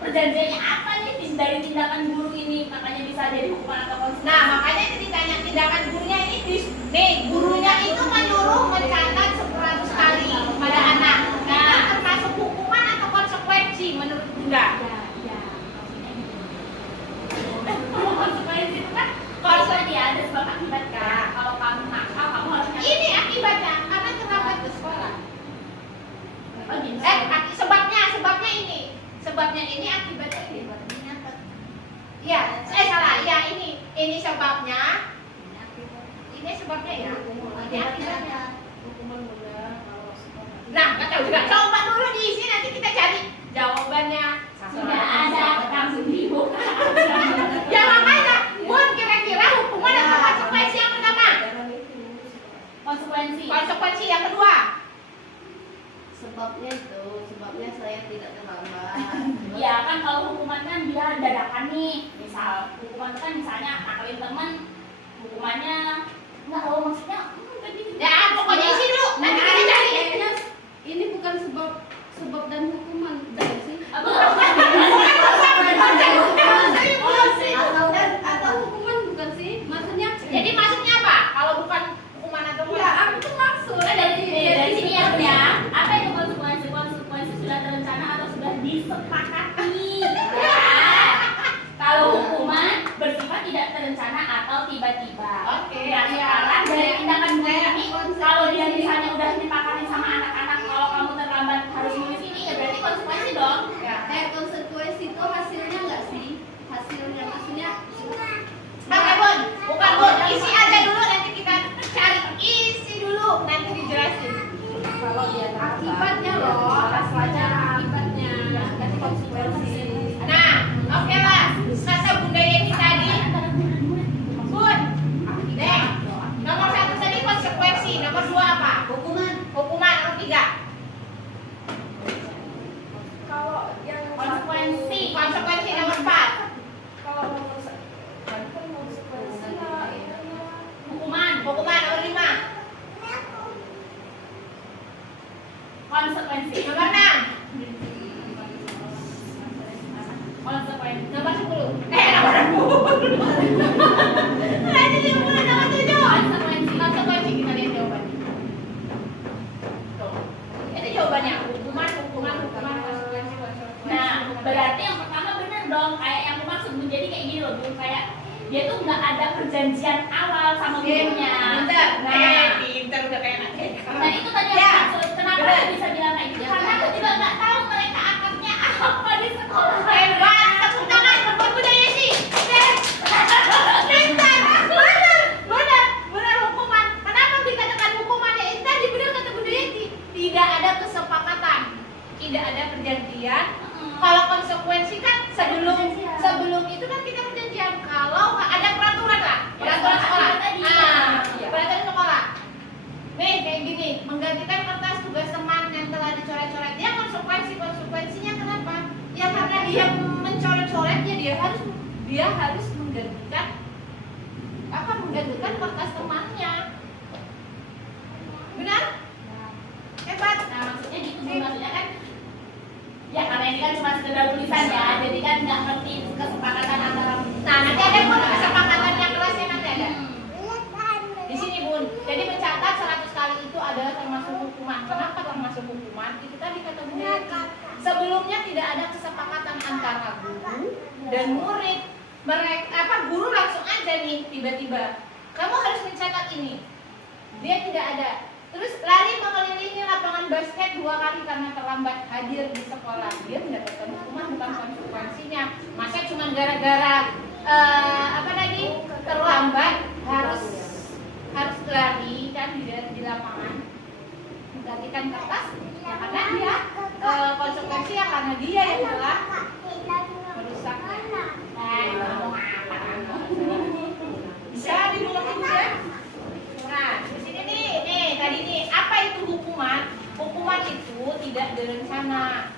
perjanjiannya apa nih dari tindakan guru ini, makanya bisa jadi hukuman atau konsekuensi. Nah makanya itu ditanya tindakan gurunya ini nih gurunya itu menyuruh mencatat 100 kali pada anak. Nah itu termasuk hukuman atau konsekuensi menurut Bunda? Kalau konsekuensi itu kan kalau tadi ada sebab akibat kan. Kalau kamu nakal kamu harus Ini akibatnya karena terlambat ke sekolah. oh, gitu. Sebabnya ini akibatnya ini. Iya, saya salah. Iya ini sebabnya ini sebabnya ya. Ini akibatnya. Hukuman mudah kalau sekolah. Nah, nggak tahu juga. Coba dulu diisi nanti kita cari jawabannya. Sudah ada langsung dibuka. Ya makanya, Bun, kira-kira hukuman atau konsekuensi yang pertama? Konsekuensi. Konsekuensi yang kedua. Sebabnya saya tidak terlambat. Iya kan kalau hukuman kan dia dadakan nih. Misal hukuman itu kan misalnya nakalin temen, hukumannya nggak tahu maksudnya. Ya, pokoknya isi dulu. Nanti kita cari. Kayaknya ini bukan sebab dan hukuman, bukan sih? Atau hukuman bukan sih? Maksudnya? Jadi maksudnya apa? Kalau bukan hukuman atau Ya, aku tuh maksud Dari sini ya, apa itu konsekuensi? Konsekuensi sudah terencana atau sudah disepakati. Kalau hukuman bersifat tidak terencana atau tiba-tiba. Oke. Nah sekarang dari tindakan gue ini, kalau dia misalnya udah disepakati sama anak-anak, kalau kamu terlambat harus nulis ini, ya berarti konsekuensi dong. Ya. Konsekuensi itu hasilnya nggak sih? Hasilnya maksudnya Bukan Bun, bukan Bun. Isi aja dulu nanti kita cari. Isi dulu nanti dijelasin. Kalau dia akibatnya loh, rasanya akibatnya. kasih konsekuensi. Nah, oke lah. Kata Bunda Yeni tadi, Bun, Dek, nomor 1 tadi konsekuensi, nomor 2 apa? Hukuman. Hukuman, nomor 3 Kalau yang Konsekuensi. konsekuensi, nomor 4 kalau menurut saya kan konsekuensinya Hukuman. hukuman, nomor 5 Konsekuensi. nomor 6 Konsekuensi. nomor 10 nomor 10 nanti dia mulai nomor 7 Konsekuensi. konsekuensi, kita lihat jawabannya. Tuh, itu jawabannya. Hukuman, konsekuensi. Nah, berarti yang pertama bener dong, kayak yang aku maksud Bun. Jadi kayak gini loh Bun, kayak dia tuh nggak ada perjanjian awal sama gurunya. Pinter, Nah, pinter udah kayak anak TK. nah itu tadi yang Ya, aku maksud. Kenapa bener. aku bisa bilang kayak gitu? Karena aku juga nggak tahu mereka akadnya apa di sekolah. Hebat, tepuk tangan buat Bunda Yesi. Pintar, benar hukuman. Kenapa dikatakan hukuman ya? Itu tadi benar kata Bunda Yesi. Tidak ada kesepakatan, tidak ada perjanjian. Kalau konsekuensi kan sebelum itu kan kita perjanjian. Kalau ada peraturan lah, peraturan sekolah. Peraturan sekolah. Nih kayak gini, menggantikan kertas tugas teman yang telah dicoret-coret. Dia konsekuensinya kenapa? Ya karena dia mencoret-coretnya, dia harus menggantikan kertas temannya. Benar? Hebat. Nah, maksudnya gitu Bun. Maksudnya kan ya karena ini kan cuma sekedar tulisan ya, jadi kan nggak ngerti kesepakatan antara. Nah, nanti ada Bun kesepakatannya kelasnya nanti ada. Di sini Bun. Jadi mencatat 100 kali itu adalah termasuk hukuman. Kenapa termasuk hukuman? Itu tadi kata Bun Yeti. Sebelumnya tidak ada kesepakatan antara guru dan murid. Guru langsung aja nih tiba-tiba, kamu harus mencatat ini. Dia tidak ada. Terus lari mengelilingi lapangan basket 2 kali karena terlambat hadir di sekolah. Dia mendapatkan hukuman, bukan konsekuensinya. Masa cuma gara-gara terlambat harus lari kan di lapangan menggantikan kertas? Ya karena dia konsekuensi ya karena dia yang telah merusaknya. Bisa dimulai ya? Nah, di sini nih tadi nih, apa itu hukuman? Hukuman itu tidak berencana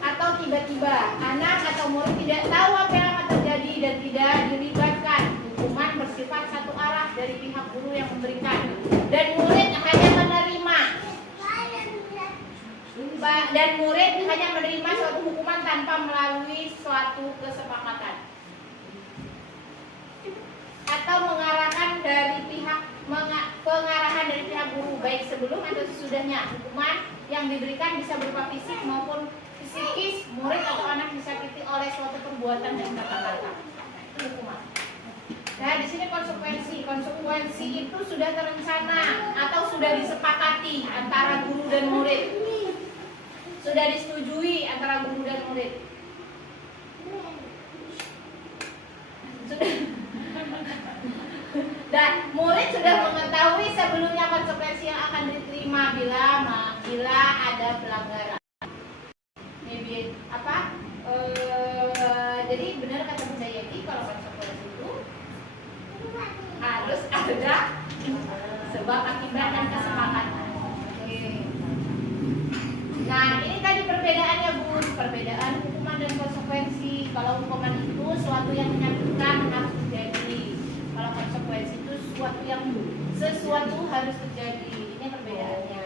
atau tiba-tiba. Anak atau murid tidak tahu apa yang akan terjadi dan tidak dilibatkan. Hukuman bersifat satu arah dari pihak guru yang memberikan dan murid hanya menerima. Suatu hukuman tanpa melalui suatu kesepakatan atau pengarahan dari pihak guru baik sebelum atau sesudahnya. Hukuman yang diberikan bisa berupa fisik maupun psikis. Murid atau anak disakiti oleh suatu perbuatan dan kata-kata. Itu hukuman. Nah, di sini konsekuensi. Konsekuensi itu sudah terencana atau sudah disepakati antara guru dan murid. Sudah disetujui antara guru dan murid. Dan murid kalian sudah mengetahui sebelumnya konsekuensi yang akan diterima bila ada pelanggaran. Maybe apa? Jadi benar kata Bunda Yeti, kalau konsekuensi itu harus ada sebab akibat dan kesepakatan. Oke. Nah, ini tadi perbedaannya, Bun. Perbedaan hukuman dan konsekuensi. Kalau hukuman itu suatu yang menyakitkan harus terjadi. Kalau konsekuensi itu sesuatu harus terjadi. Ini perbedaannya.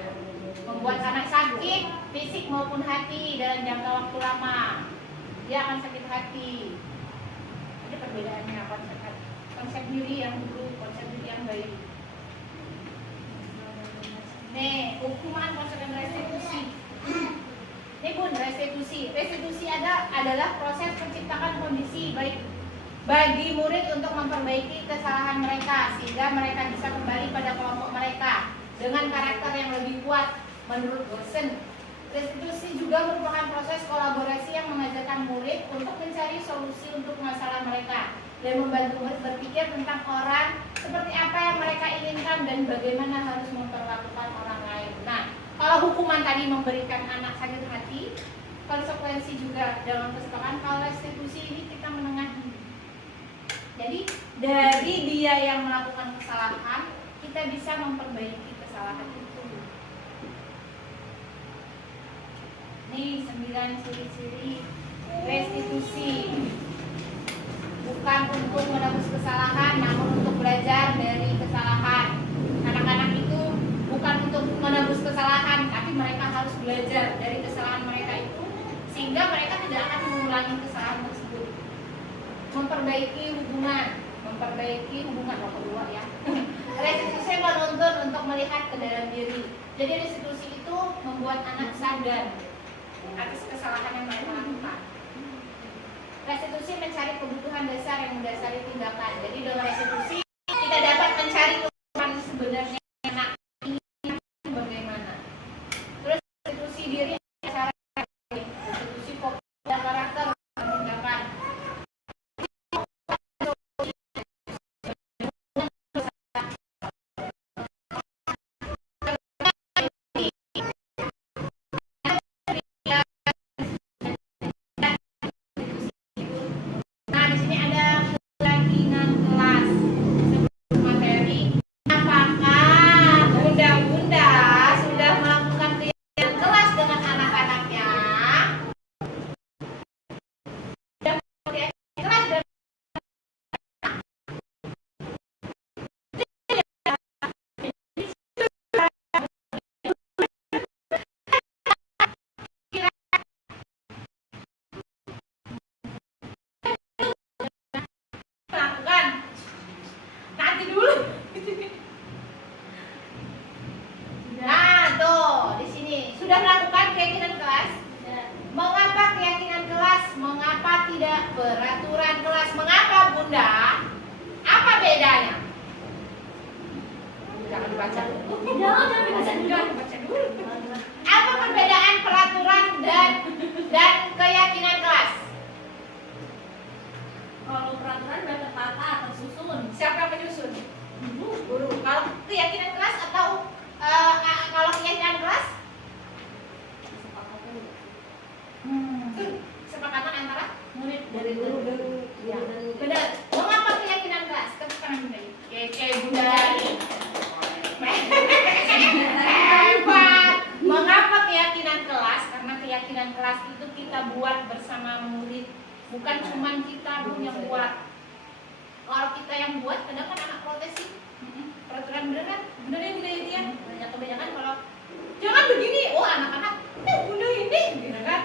Membuat anak sakit fisik maupun hati dalam jangka waktu lama. Dia akan sakit hati. Ini perbedaannya, konsep diri yang buruk, konsep diri yang baik. Nih, hukuman konsekuensi restitusi. Ini Bun, restitusi. Restitusi adalah proses menciptakan kondisi baik bagi murid untuk memperbaiki kesalahan mereka sehingga mereka bisa kembali pada kelompok mereka dengan karakter yang lebih kuat menurut dosen. Restitusi juga merupakan proses kolaborasi yang mengajarkan murid untuk mencari solusi untuk masalah mereka dan membantu murid berpikir tentang orang seperti apa yang mereka inginkan dan bagaimana harus memperlakukan orang lain. Nah, kalau hukuman tadi memberikan anak sakit hati, konsekuensi juga dalam kesepakatan. Kalau restitusi ini kita menengahi. Jadi dari dia yang melakukan kesalahan, kita bisa memperbaiki kesalahan itu. Nih 9 ciri-ciri restitusi. Bukan untuk menebus kesalahan, namun untuk belajar dari kesalahan. Anak-anak itu bukan untuk menebus kesalahan, tapi mereka harus belajar dari kesalahan mereka itu, sehingga mereka tidak akan mengulangi kesalahan tersebut. Memperbaiki hubungan nomor 2 ya. Restitusi menuntun untuk melihat ke dalam diri. Jadi restitusi itu membuat anak sadar atas kesalahan yang mereka lakukan. Restitusi mencari kebutuhan dasar yang mendasari tindakan. Jadi dengan restitusi kita dapat mencari kebutuhan sebenarnya anak ini bagaimana. Terus restitusi diri cara restitusi fokus pada karakter dan tindakan. Nah, di sini ada keyakinan kelas. Sebelum materi, apakah bunda-bunda sudah melakukan keyakinan kelas dengan anak-anaknya? Sudah melakukan keyakinan kelas dan melakukan. Nanti dulu. Nah, tuh di sini sudah melakukan keyakinan kelas. Mengapa keyakinan kelas? Mengapa tidak peraturan kelas? Mengapa Bunda? Apa bedanya? Jangan dibaca dulu. Jangan dibaca dulu. Apa perbedaan peraturan dan keyakinan kelas? Kalau peraturan udah tertata atau susun. Siapa yang menyusun? Guru. Kalau keyakinan kelas atau kalau keyakinan kelas? Kesepakatan antara murid Dari guru dan ya, benar. Mengapa keyakinan kelas? Keterangan Bunda. Kayak Bunda ini. Hebat. Mengapa keyakinan kelas? Karena keyakinan kelas itu kita buat bersama murid. Bukan cuma kita yang buat. Kalau kita yang buat, kadang kan anak protes sih. Peraturan bener kan? Bener ya Bunda ini ya? Kebanyakan kalau jangan begini, oh anak-anak, Bunda ini, gitu kan?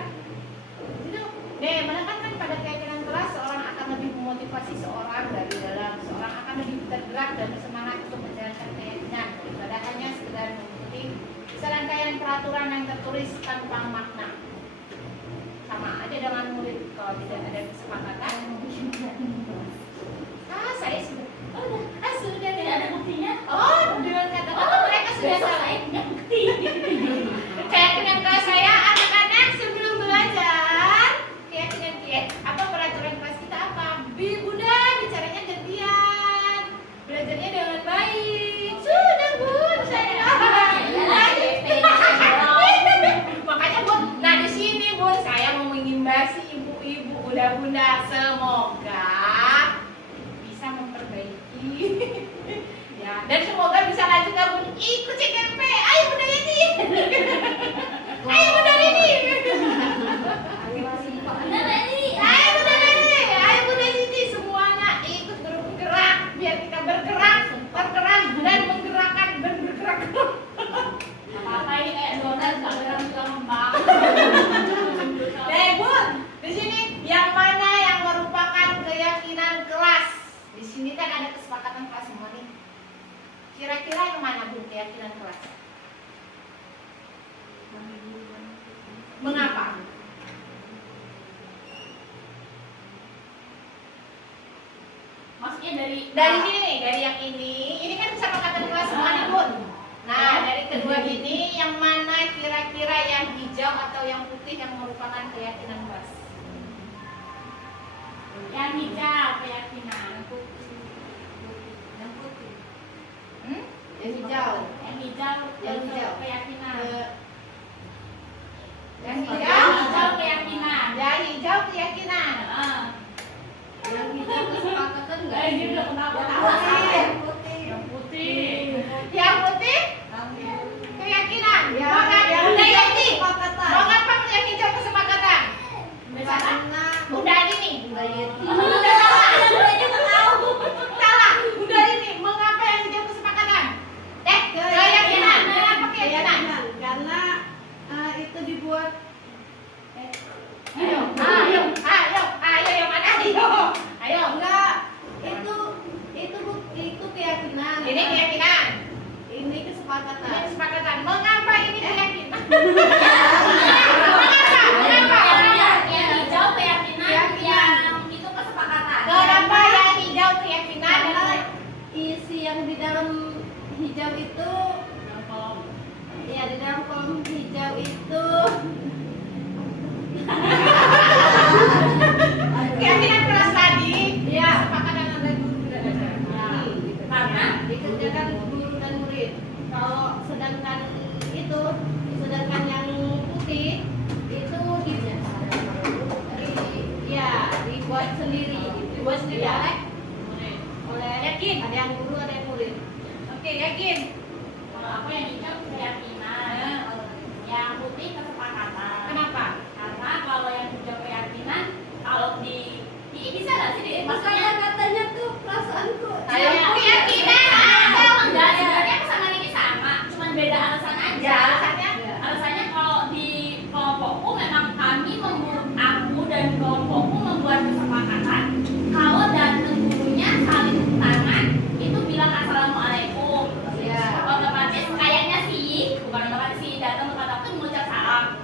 Gitu. Nih, menekankan kan pada keyakinan kelas, seorang akan lebih memotivasi seorang dari dalam, seorang akan lebih tergerak dan bersemangat untuk menjalankan keyakinan daripada hanya sekedar mengikuti serangkaian peraturan yang tertulis tanpa makna. Sama aja dengan murid kalau tidak ada kesepakatan. Saya sudah tidak ada buktinya. Oh, dengan kata-kata mereka sudah salah. Bukti. Keyakinan kelas saya anak-anak sebelum belajar. Keyakinan apa peraturan kelas kita apa? Bunda, bicaranya gantian. Belajarnya dengan baik. Bunda semoga bisa memperbaiki ya, dan semoga bisa lanjut gabung ikut CKP. Ayo Bunda Yeti. Ayo Bunda Rini. Bener ini. Ayo Bunda Rini. Ayo Bunda Siti, semuanya ikut bergerak biar kita bergerak, tergerak dan menggerakkan dan bergerak. Apa ini kayak donat kamera ngembang. Bun, di sini yang mana yang merupakan keyakinan kelas? Di sini kan ada kesepakatan kelas semua nih. Kira-kira yang mana Bun keyakinan kelas? Mengapa? Maksudnya dari Dari sini nih, dari yang ini kan kesepakatan kelas semua nih Bun. Nah, dari kedua ini yang mana kira-kira yang hijau atau yang putih yang merupakan keyakinan kelas? yang hijau keyakinan. Yang putih. Hmm? Yang hijau. Yang hijau Yang hijau. keyakinan. Yang Yang hijau, hijau keyakinan. ya hijau keyakinan. Heeh. Yang hijau kesepakatan nggak? Ini udah kenapa Yang tahu? putih. Yang putih. Yang putih. Yang putih keyakinan. Ya, Mengapa yang Bunda hijau Yeti? kesepakatan. Mengapa yang hijau kesepakatan? Karena Bunda ini. Bunda Yeti. Bunda salah. Salah. Bunda ini. Mengapa yang hijau kesepakatan? Keyakinan. Mengapa keyakinan? Karena itu dibuat Ayo, yang mana? Ayo. enggak itu keyakinan. Ini keyakinan. Ini kesepakatan. Ini kesepakatan. Mengapa ini keyakinan? Yang hijau keyakinan. Yang itu kesepakatan. Kenapa yang hijau keyakinan? Karena isi yang di dalam hijau itu ya di dalam kolom hijau itu Keyakinan kelas tadi. ya Kesepakatan antara guru dan ajar. Karena dikerjakan guru dan murid. Kalau sedangkan yang putih itu dibuat sendiri. Dibuat sendiri Ya, oleh yakin. ada yang guru ada yang murid. Oke, yakin. kalau aku yang hijau keyakinan. Yang putih kesepakatan. Kenapa? Karena kalau yang hijau keyakinan, kalau di ini bisa nggak sih? Maksudnya katanya tuh perasaanku. Ayo, keyakinan. Enggak, sebenarnya aku sama ini sama, cuman beda alasan aja. Ya, alasannya? Alasannya kalau di kelompokku memang aku dan kelompokku membuat kesepakatan kalau datang gurunya saling tangan itu bilang assalamualaikum. Ya. Otomatis kayaknya sih, bukan otomatis sih, datang tempat aku mengucap salam.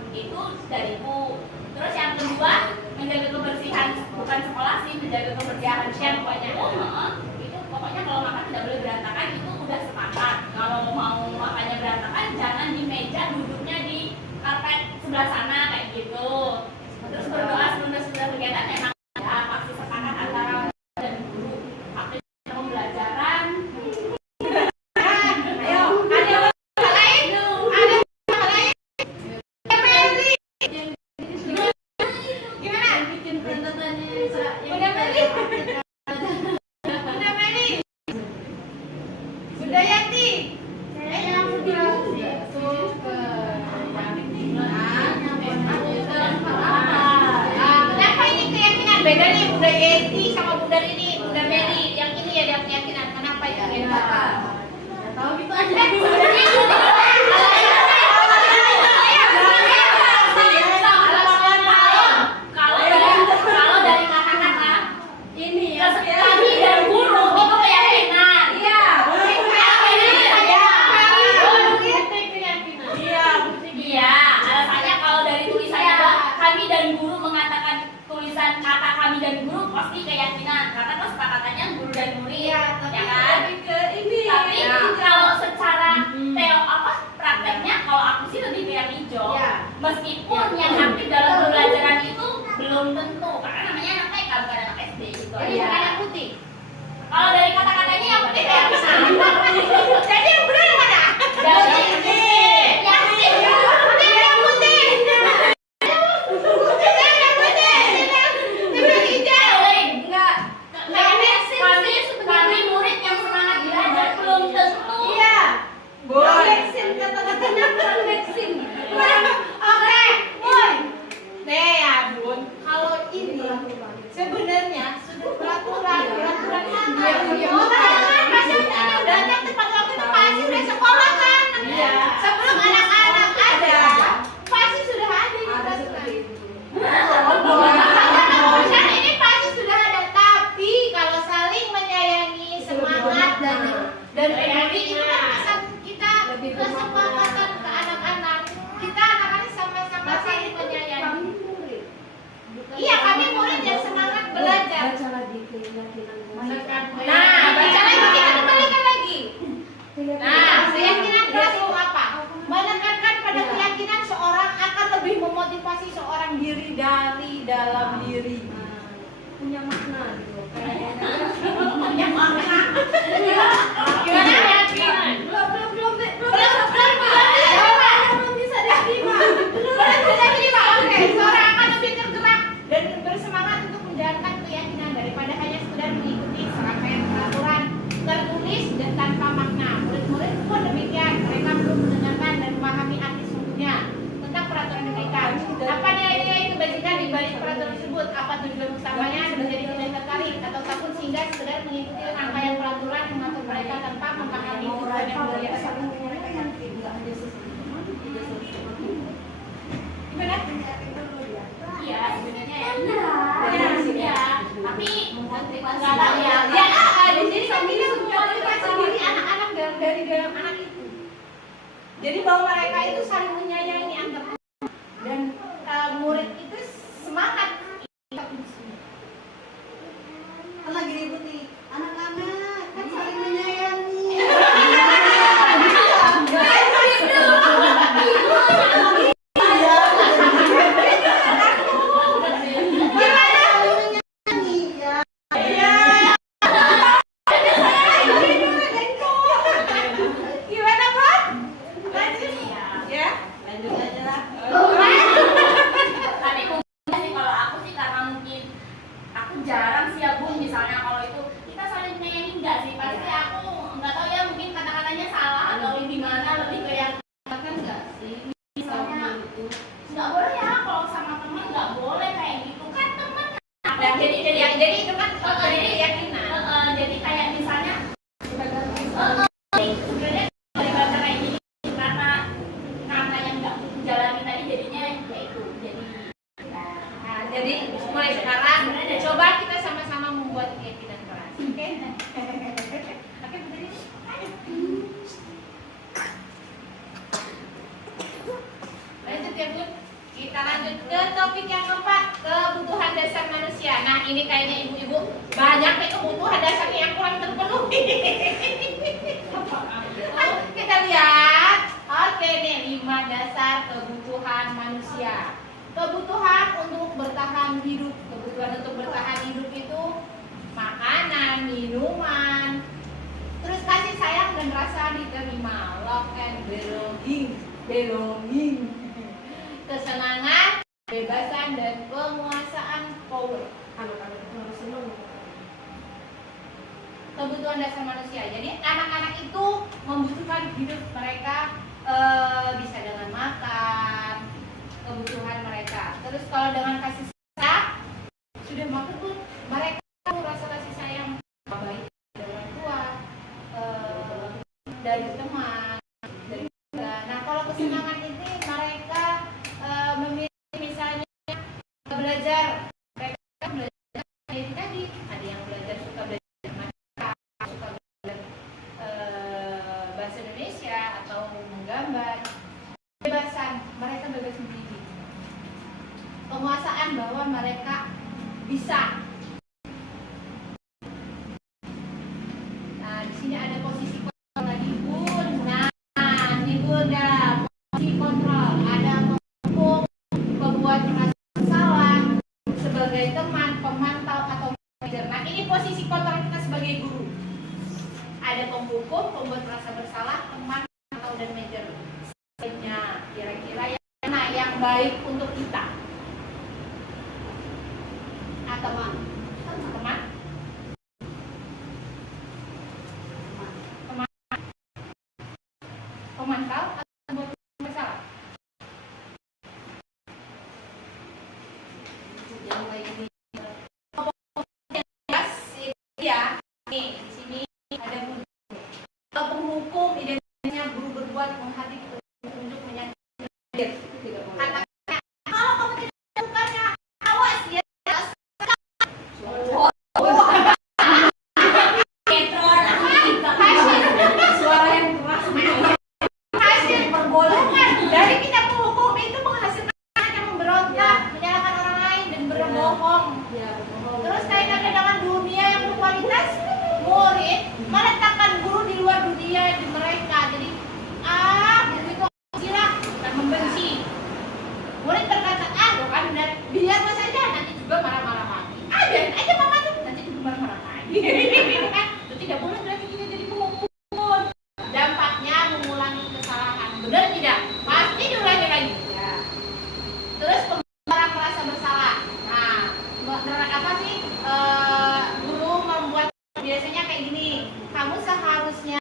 dan peduli itu kan bisa kita Lebih kesepakatan ke anak-anak. Kita anak-anak sama-sama saling menyayangi. Iya, kami murid yang semangat belajar. Baca lagi keyakinan. Nah, baca lagi, kita kembalikan lagi. Nah, keyakinan keras itu apa? Menekankan pada keyakinan seorang akan lebih memotivasi seorang diri dari dalam diri. Punya makna gitu. Punya makna. Gimana? Belum bisa diterima. Oke, seorang akan lebih tergerak dan bersemangat untuk menjalankan keyakinan daripada hanya sekedar mengikuti serangkaian peraturan tertulis dan tanpa makna. Murid-murid pun demikian, mereka belum mendengarkan dan memahami arti sesungguhnya tentang peraturan demikian. Apa nilai-nilai itu bajikan di balik peraturan tersebut? Apa tujuan utamanya menjadi tidak tertarik atau takut sehingga sekedar mengikuti rangkaian peraturan yang mengatur mereka tanpa memahami tujuan yang mulia tersebut? Gimana? Iya, sebenarnya ya. Iya. Tapi nggak tahu ya. Ya, di sini kan kita memotivasi diri anak-anak dari dalam anak itu. Jadi bahwa mereka itu saling menyayangi antar dan murid itu semangat. Kan lagi ribut nih. Anak-anak kan saling menyayangi. Gimana, Bun? Lanjut. Ya. Lanjut aja lah. Tapi mungkin sih kalau aku sih karena mungkin aku jarang sih ya Bun, misalnya kalau itu kita saling menyayangi enggak sih, pasti aku nggak tahu ya, mungkin kata-katanya salah atau gimana, lebih ke yang kan enggak sih? misalnya nggak boleh ya kalau sama teman, nggak boleh kayak gitu kan teman. Nah, jadi itu kan jadi keyakinan. Jadi kayak misalnya sebenarnya dari bahasa kayak gini karena yang nggak jalani tadi jadinya ya itu jadi Nah, jadi mulai sekarang coba kita sama-sama membuat keyakinan keras. Oke? Oke, betul. Lanjut ya, Bu. Kita lanjut ke topik yang keempat, kebutuhan dasar manusia. Nah, ini kayaknya ibu-ibu banyak nih kebutuhan dasarnya yang kurang terpenuhi. Kita lihat. Oke nih, 5 dasar kebutuhan manusia. Kebutuhan untuk bertahan hidup. Kebutuhan untuk bertahan hidup itu makanan, minuman, terus kasih sayang dan rasa diterima, love and belonging, kesenangan, kebebasan dan penguasaan, power. Anak-anak itu harus senang. Kebutuhan dasar manusia. Jadi anak-anak itu membutuhkan hidup mereka bisa dengan makan, kebutuhan mereka. Terus kalau dengan kasih sayang sudah makan pun mereka merasa kasih sayang baik dari orang tua, dari teman, dari keluarga. Nah, kalau kesenangan ini mereka memilih misalnya belajar, mereka belajar tadi ada yang belajar suka belajar matematika, suka belajar bahasa Indonesia atau menggambar. Kebebasan, mereka bebas memilih. Penguasaan bahwa mereka bisa. Nah, di sini ada posisi kontrol tadi, Bun. Nah, di Bunda posisi kontrol ada menghukum, pembuat merasa bersalah sebagai teman, pemantau atau manajer. Nah, ini posisi kontrol kita sebagai guru. Ada penghukum, pembuat merasa bersalah, teman atau dan manajer. Kira-kira yang mana yang baik untuk kita? Atau teman? Pemantau atau pembuat bersalah? Yang baik ini. Ya, nih di sini ada guru. Kalau penghukum identitasnya guru berbuat menghati untuk menyakiti. Kata-kata, kalau kamu tidak melakukannya, awas ya. dia di mereka. Jadi guru itu sila dan membenci. Murid berkata, tuh kan biar mas aja, nanti juga marah-marah lagi. Biarin aja mama tuh, nanti juga marah-marah lagi. Itu tidak boleh berarti kita jadi pemukul. Dampaknya mengulangi kesalahan. Benar tidak? Pasti diulangi lagi. Ya. Terus orang merasa bersalah. Nah, apa sih guru membuat biasanya kayak gini. Kamu seharusnya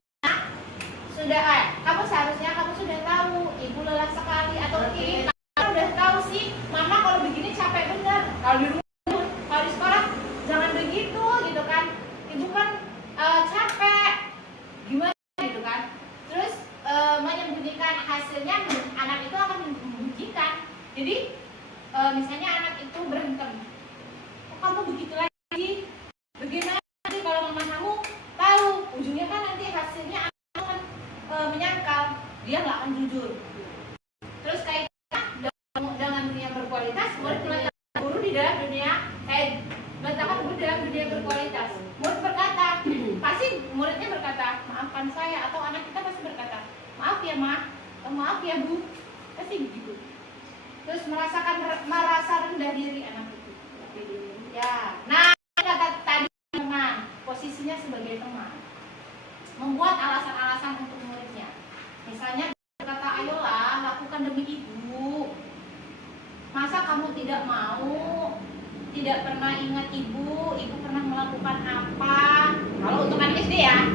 kamu sudah tahu ibu lelah sekali atau kamu udah tahu sih mama kalau begini capek bener. Kalau di rumah, kalau di sekolah jangan begitu gitu kan. Ibu kan capek. Gimana gitu kan. Terus menyembunyikan hasilnya anak itu akan membuktikan. Jadi misalnya anak itu berantem. Kok kamu begitu lagi? Bagaimana nanti kalau mama kamu tahu? Ujungnya kan nanti hasilnya akan menyangkal. Dia nggak akan jujur. Terus kayak dengan dunia berkualitas, murid meletakkan guru di dalam dunia meletakkan guru dalam dunia berkualitas. Murid berkata, pasti muridnya berkata, maafkan saya, atau anak kita pasti berkata, maaf ya ma, maaf ya bu, pasti begitu. Terus merasa rendah diri anak itu. Ya, nah kata tadi teman, posisinya sebagai teman, membuat alasan-alasan untuk muridnya. Misalnya berkata, ayolah lakukan demi ibu. Masa kamu tidak mau? Tidak pernah ingat ibu pernah melakukan apa? Kalau untuk anak SD ya,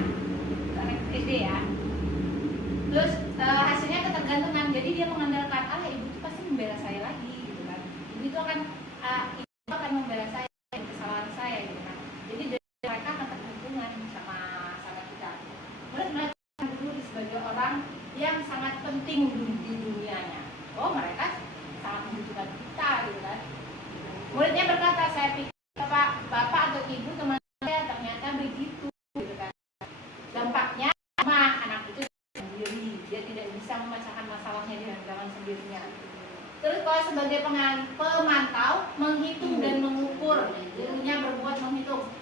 Terus hasilnya ketergantungan. Jadi dia mengandalkan, ibu itu pasti membela saya lagi, gitu kan? Ibu akan membela saya kesalahan saya, gitu kan? Jadi mereka akan tergantungan sama kita. Terus mereka dulu sebagai orang yang sangat penting di dunianya. Mereka sangat membutuhkan kita, gitu kan? Muridnya berkata, saya pikir bapak atau ibu teman saya ternyata begitu, gitu kan? Dampaknya anak itu sendiri, dia tidak bisa memecahkan masalahnya dengan sendirinya. Terus kalau sebagai pemantau, menghitung dan mengukur, gurunya berbuat menghitung.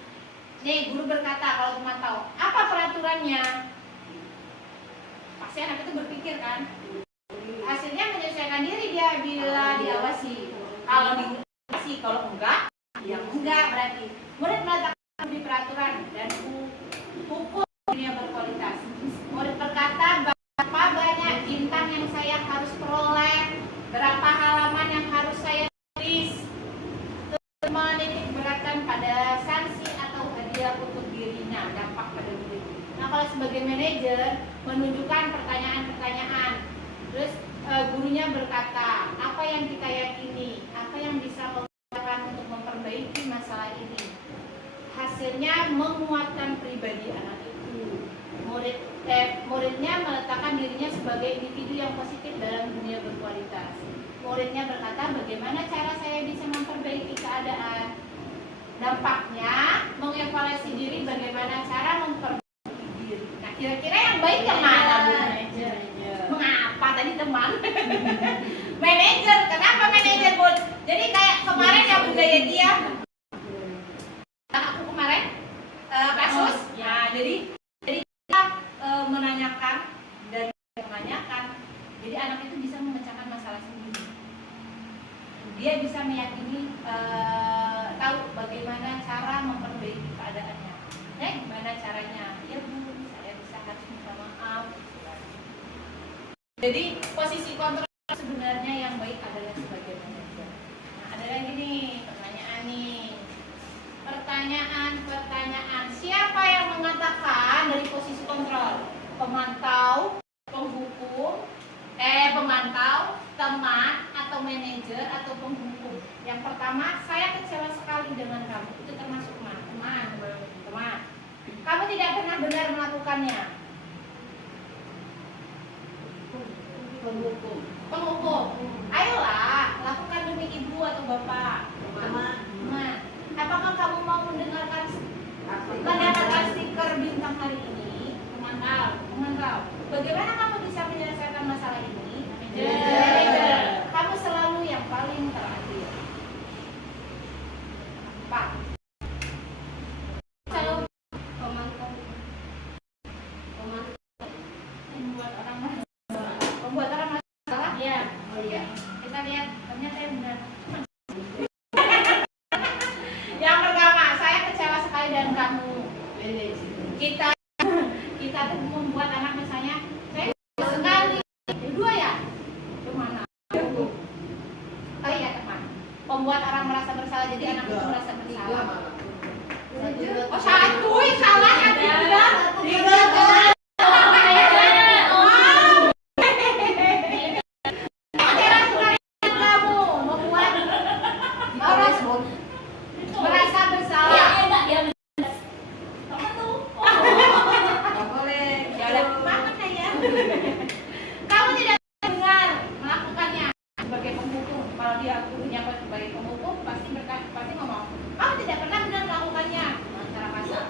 Nih guru berkata kalau pemantau, apa peraturannya? Pasti anak itu berpikir kan. Hasilnya menyesuaikan diri dia bila diawasi. Kalau diawasi, kalau enggak, ya enggak berarti. Murid meletakkan di peraturan dan ukur dunia berkualitas. Murid berkata, berapa banyak bintang yang saya harus peroleh, berapa halaman yang harus saya tulis. Terus menitik beratkan pada sanksi atau hadiah untuk dirinya, dampak pada murid. Nah, kalau sebagai manajer menunjukkan pertanyaan-pertanyaan. Terus gurunya berkata, apa yang kita yakini, apa yang bisa melakukan untuk memperbaiki masalah ini. Hasilnya menguatkan pribadi anak itu. Muridnya meletakkan dirinya sebagai individu yang positif dalam dunia berkualitas. Muridnya berkata, bagaimana cara saya bisa memperbaiki keadaan. Dampaknya mengevaluasi diri, bagaimana cara memperbaiki diri. Nah, kira-kira yang baik yang mana, Bu Manajer? Mengapa tadi teman? Manajer, kenapa manajer, Bu? Jadi kayak kemarin yang budaya dia, aku kemarin kasus. Ya, jadi kita menanyakan dan menanyakan. Jadi anak itu bisa memecahkan masalah sendiri. Dia bisa meyakini, tahu bagaimana cara memperbaiki keadaannya. Gimana caranya? Ya Bu, saya bisa harus minta maaf. Jadi posisi kontrol sebenarnya yang baik adalah sebagai manajer. Nah, ada lagi nih pertanyaan nih. Pertanyaan. Siapa yang mengatakan dari posisi kontrol? Pemantau, penghukum, pemantau, teman, atau manajer, atau penghukum. Yang pertama, saya kecewa sekali dengan kamu. Itu termasuk teman. Kamu tidak pernah benar melakukannya. Penghukum. Ayolah, lakukan demi ibu atau bapak. Teman. Apakah kamu mau mendapatkan stiker bintang hari ini? Pemantau. Bagaimana kamu bisa menyelesaikan masalah ini? Manajer. Kamu selalu yang paling terakhir. Pak. Selalu pemantau. kita tuh membuat anak misalnya saya sekali, dua ya, itu mana? Oh iya teman, membuat orang merasa bersalah jadi anak itu merasa bersalah. Oh satu, salah ya tiga. Kamu membuat orang merasa bersalah. Nggak boleh. Ya udah, banget ya. Kamu tidak dengar melakukannya sebagai penghukum. Kalau dia gurunya sebagai penghukum pasti ngomong, kamu tidak pernah benar melakukannya. Cara kasar.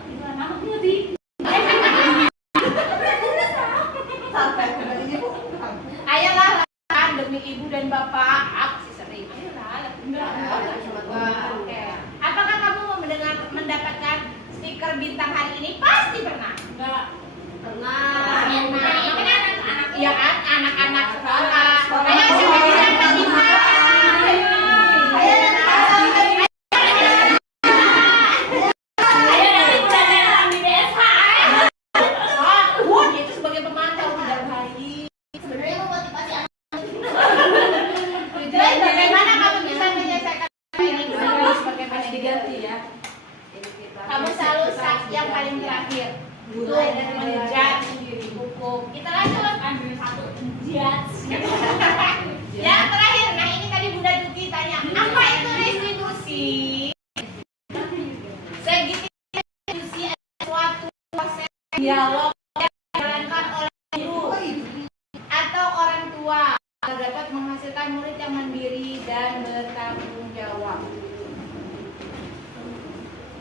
Ayolah lakukan demi ibu dan bapak. Aku sih sering. Ayolah, Oke. Apakah kamu mau mendapatkan stiker bintang hari ini? Pasti pernah. Enggak. Pernah. Ya kan, anak-anak sekolah. Ayo siapa yang dapat bintang? Oh, itu sebagai pemantau tidak baik. Sebenarnya memotivasi anak. Jadi bagaimana kamu bisa menyelesaikan ini bagaimana diganti ya? Kamu selalu yang paling terakhir. Untuk menjudge hukum. Kita lanjut. Ambil satu judge. Yang terakhir, nah ini tadi Bunda Tuti tanya, apa itu restitusi? Segitiga restitusi adalah suatu proses dialog yang dijalankan oleh guru atau orang tua agar dapat menghasilkan murid yang mandiri dan bertanggung jawab.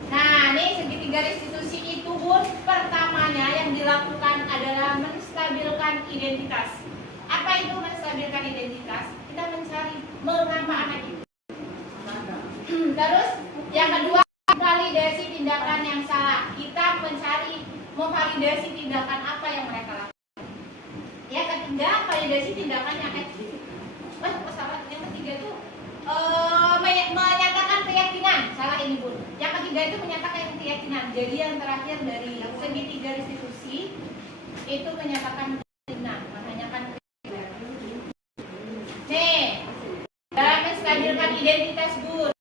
Nah, ini segitiga restitusi itu Bun, pertamanya yang dilakukan adalah menstabilkan identitas. Apa itu menstabilkan identitas? Kita mencari mengapa anak itu. Terus yang kedua, validasi tindakan yang salah. Kita mencari memvalidasi tindakan apa yang mereka lakukan. Yang ketiga, validasi tindakan yang pesawat. Yang ketiga itu menyatakan keyakinan. Salah ini Bun. Yang ketiga itu menyatakan keyakinan. Jadi yang terakhir dari segitiga restitusi itu menyatakan keyakinan, menanyakan keyakinan. Nih, dalam menstabilkan identitas guru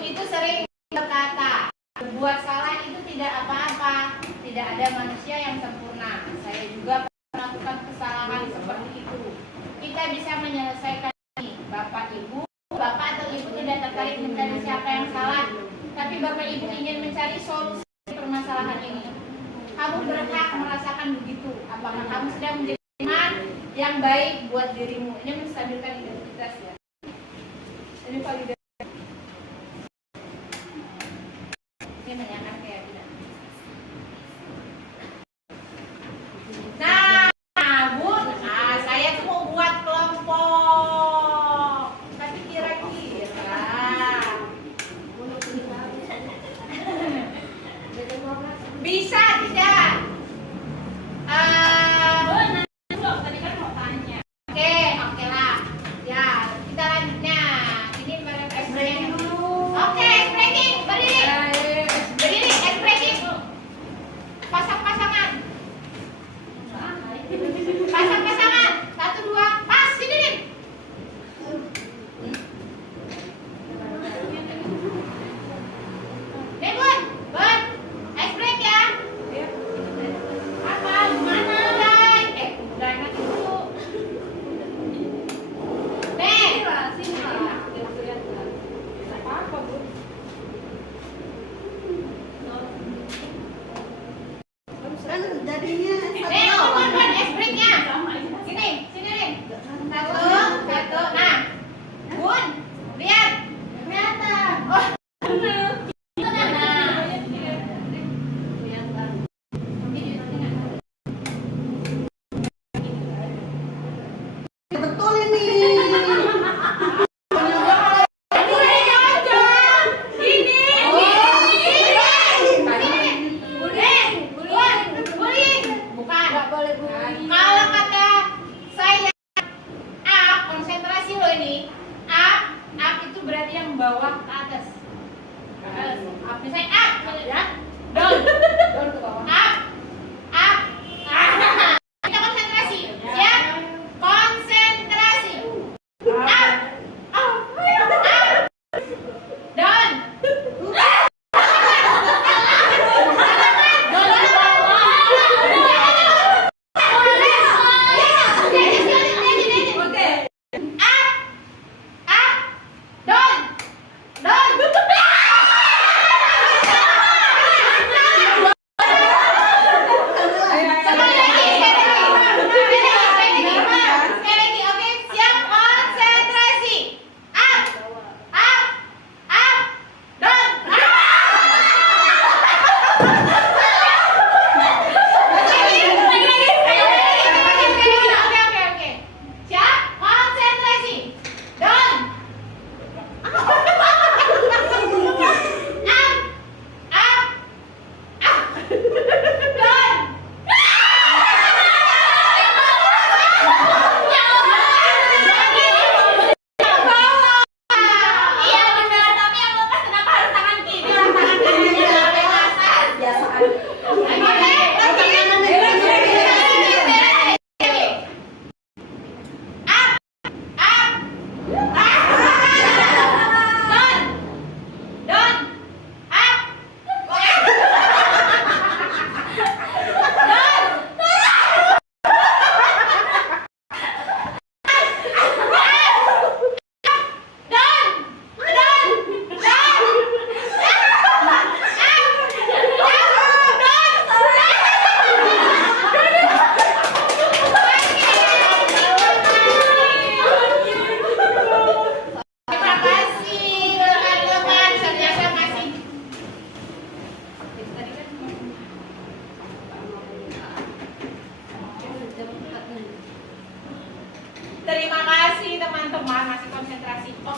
itu sering berkata, berbuat salah itu tidak apa-apa, tidak ada manusia yang sempurna. Saya juga melakukan kesalahan seperti itu. Kita bisa menyelesaikan ini. Bapak atau ibu tidak tertarik mencari siapa yang salah, tapi Bapak Ibu ingin mencari solusi permasalahan ini. Kamu berhak merasakan begitu. Apakah kamu sedang menjadi teman yang baik buat dirimu? Ini menstabilkan identitas ya. Ini validasi. Ini menanyakan keyakinan. Nah, Bun, saya tuh mau buat kelompok. Tapi kira-kira bisa tidak? Tadi kan mau tanya. Oke lah. Ya, kita lanjutnya. Ini ice breaking dulu. Oke, ice breaking. Berdiri, ice breaking. Pasang-pasangan. Pasang-pasangan. 1, 2, pas. Sini nih. Nih Bun, ice break ya. Apa? Gimana, Day? Udah enak dulu. Nih. Apa, Bun? Kan jadinya Nih, Bun, ice breaknya. Sini nih. Satu. Nah, Bun, lihat. Kelihatan. Oh. betul ini. Buka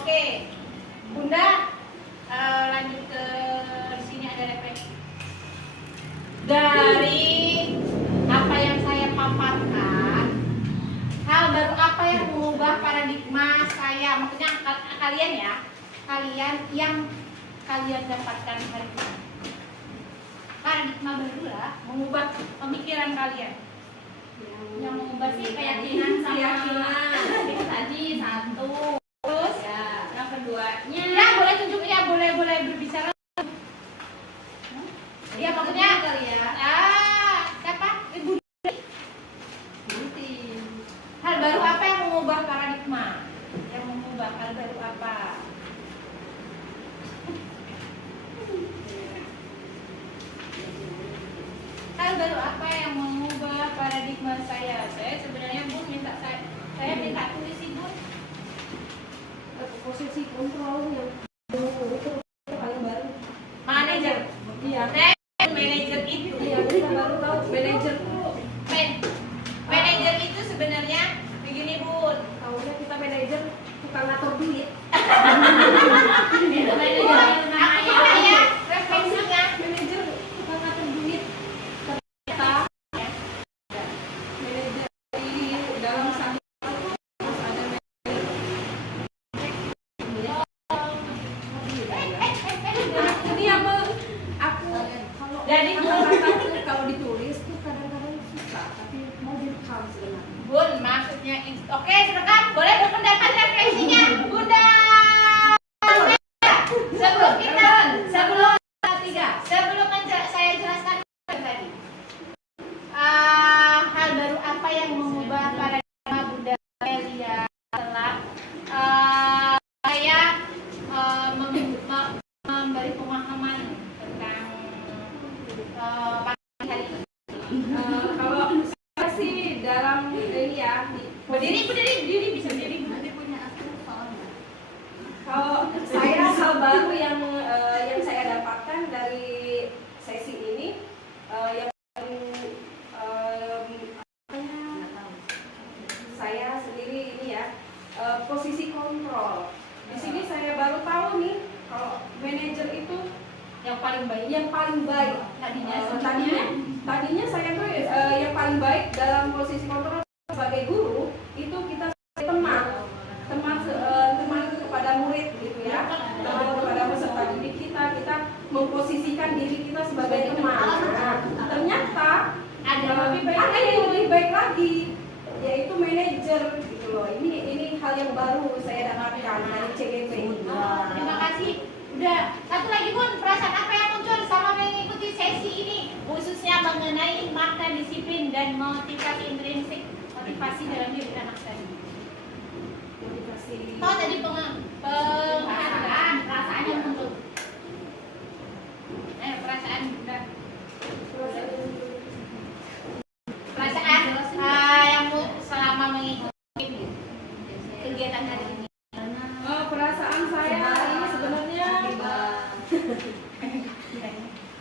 Oke, Bunda, lanjut ke sini ada refleksi. Dari apa yang saya paparkan, hal baru apa yang mengubah paradigma saya? Maksudnya kalian ya, kalian yang kalian dapatkan hari ini. Paradigma baru lah, mengubah pemikiran kalian. Yang mengubah sih keyakinan sama itu tadi satu. Terus, Ya, yang keduanya ya boleh tunjuk ya, boleh berbicara. Ya maksudnya kali ya. Siapa? Ibu. Nanti. Hal baru apa yang mengubah paradigma? Yang mengubah hal baru apa? Hal baru apa yang mengubah paradigma saya? Saya sebenarnya Bun minta saya minta tulis sih Bun. Posisi kontrol yang itu paling baru. Manajer. Iya. Manajer itu. Iya, kita baru tahu manajer tuh. Manajer itu sebenarnya begini Bun. Tahunya kita manajer tukang ngatur duit. itu manajer yang Aku namanya minta ya refleksinya. Manajer tukang ngatur duit. Ternyata manajer di dalam satu harus ada manajer. Ini apa? Aku kalau Jadi, kata-kata tuh kalau ditulis tuh kadang-kadang susah, tapi mau direkam sebenarnya. Bun, maksudnya oke, silakan boleh berpendapat refleksinya, Bunda. Sebelum saya jelaskan tadi, hal baru apa yang mengubah paradigma Bunda Melia setelah saya memberi pemahaman tentang pagi hari ini. Kalau saya sih dalam ini ya Berdiri bisa berdiri. kalau saya hal baru yang saya dapatkan dari sesi ini yang saya sendiri ini ya posisi kontrol. Di sini saya baru tahu nih kalau manajer itu Yang paling baik. Tadinya saya tuh yang paling baik dalam posisi kontrol sebagai guru itu kita sebagai teman kepada murid gitu ya, teman kepada peserta didik kita memposisikan diri kita sebagai teman. Nah, ternyata Ada yang lebih baik ada yang lebih baik lagi, yaitu manajer gitu loh. Ini hal yang baru saya dapatkan dari CGP. Terima kasih. Udah, satu lagi Bun, perasaan apa yang muncul sama mengikuti sesi ini, khususnya mengenai makna disiplin dan motivasi intrinsik, motivasi dalam diri anak tadi. Motivasi. Oh tadi penghargaan, perasaan yang muncul. Perasaan Bunda. Perasaan yang selama mengikuti kegiatan hari ini. Perasaan saya ini sebenarnya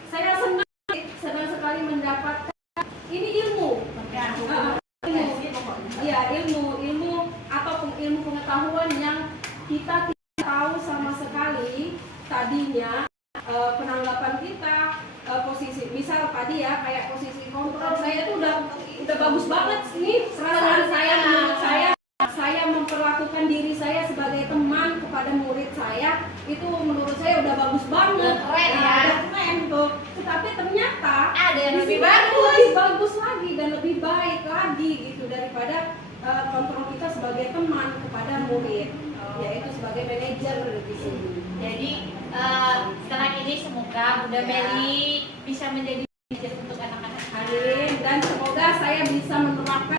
saya senang sekali mendapatkan ini ilmu. Iya, ilmu atau ilmu pengetahuan yang kita tidak tahu sama sekali tadinya. Penanggapan kita posisi misal tadi ya kayak posisi kontrol saya tuh udah bagus banget nih perasaan saya. Menurut saya memperlakukan diri saya sebagai teman kepada murid saya itu menurut saya udah bagus banget. Keren ya. Keren tuh. Tetapi ternyata Ada yang di lebih sini bagus. lebih bagus lagi dan lebih baik lagi gitu daripada kontrol kita sebagai teman kepada murid, yaitu sebagai manajer di sini. Jadi setelah ini semoga Bunda Meli bisa menjadi manajer untuk anak-anak. Amin. Dan semoga saya bisa menerapkan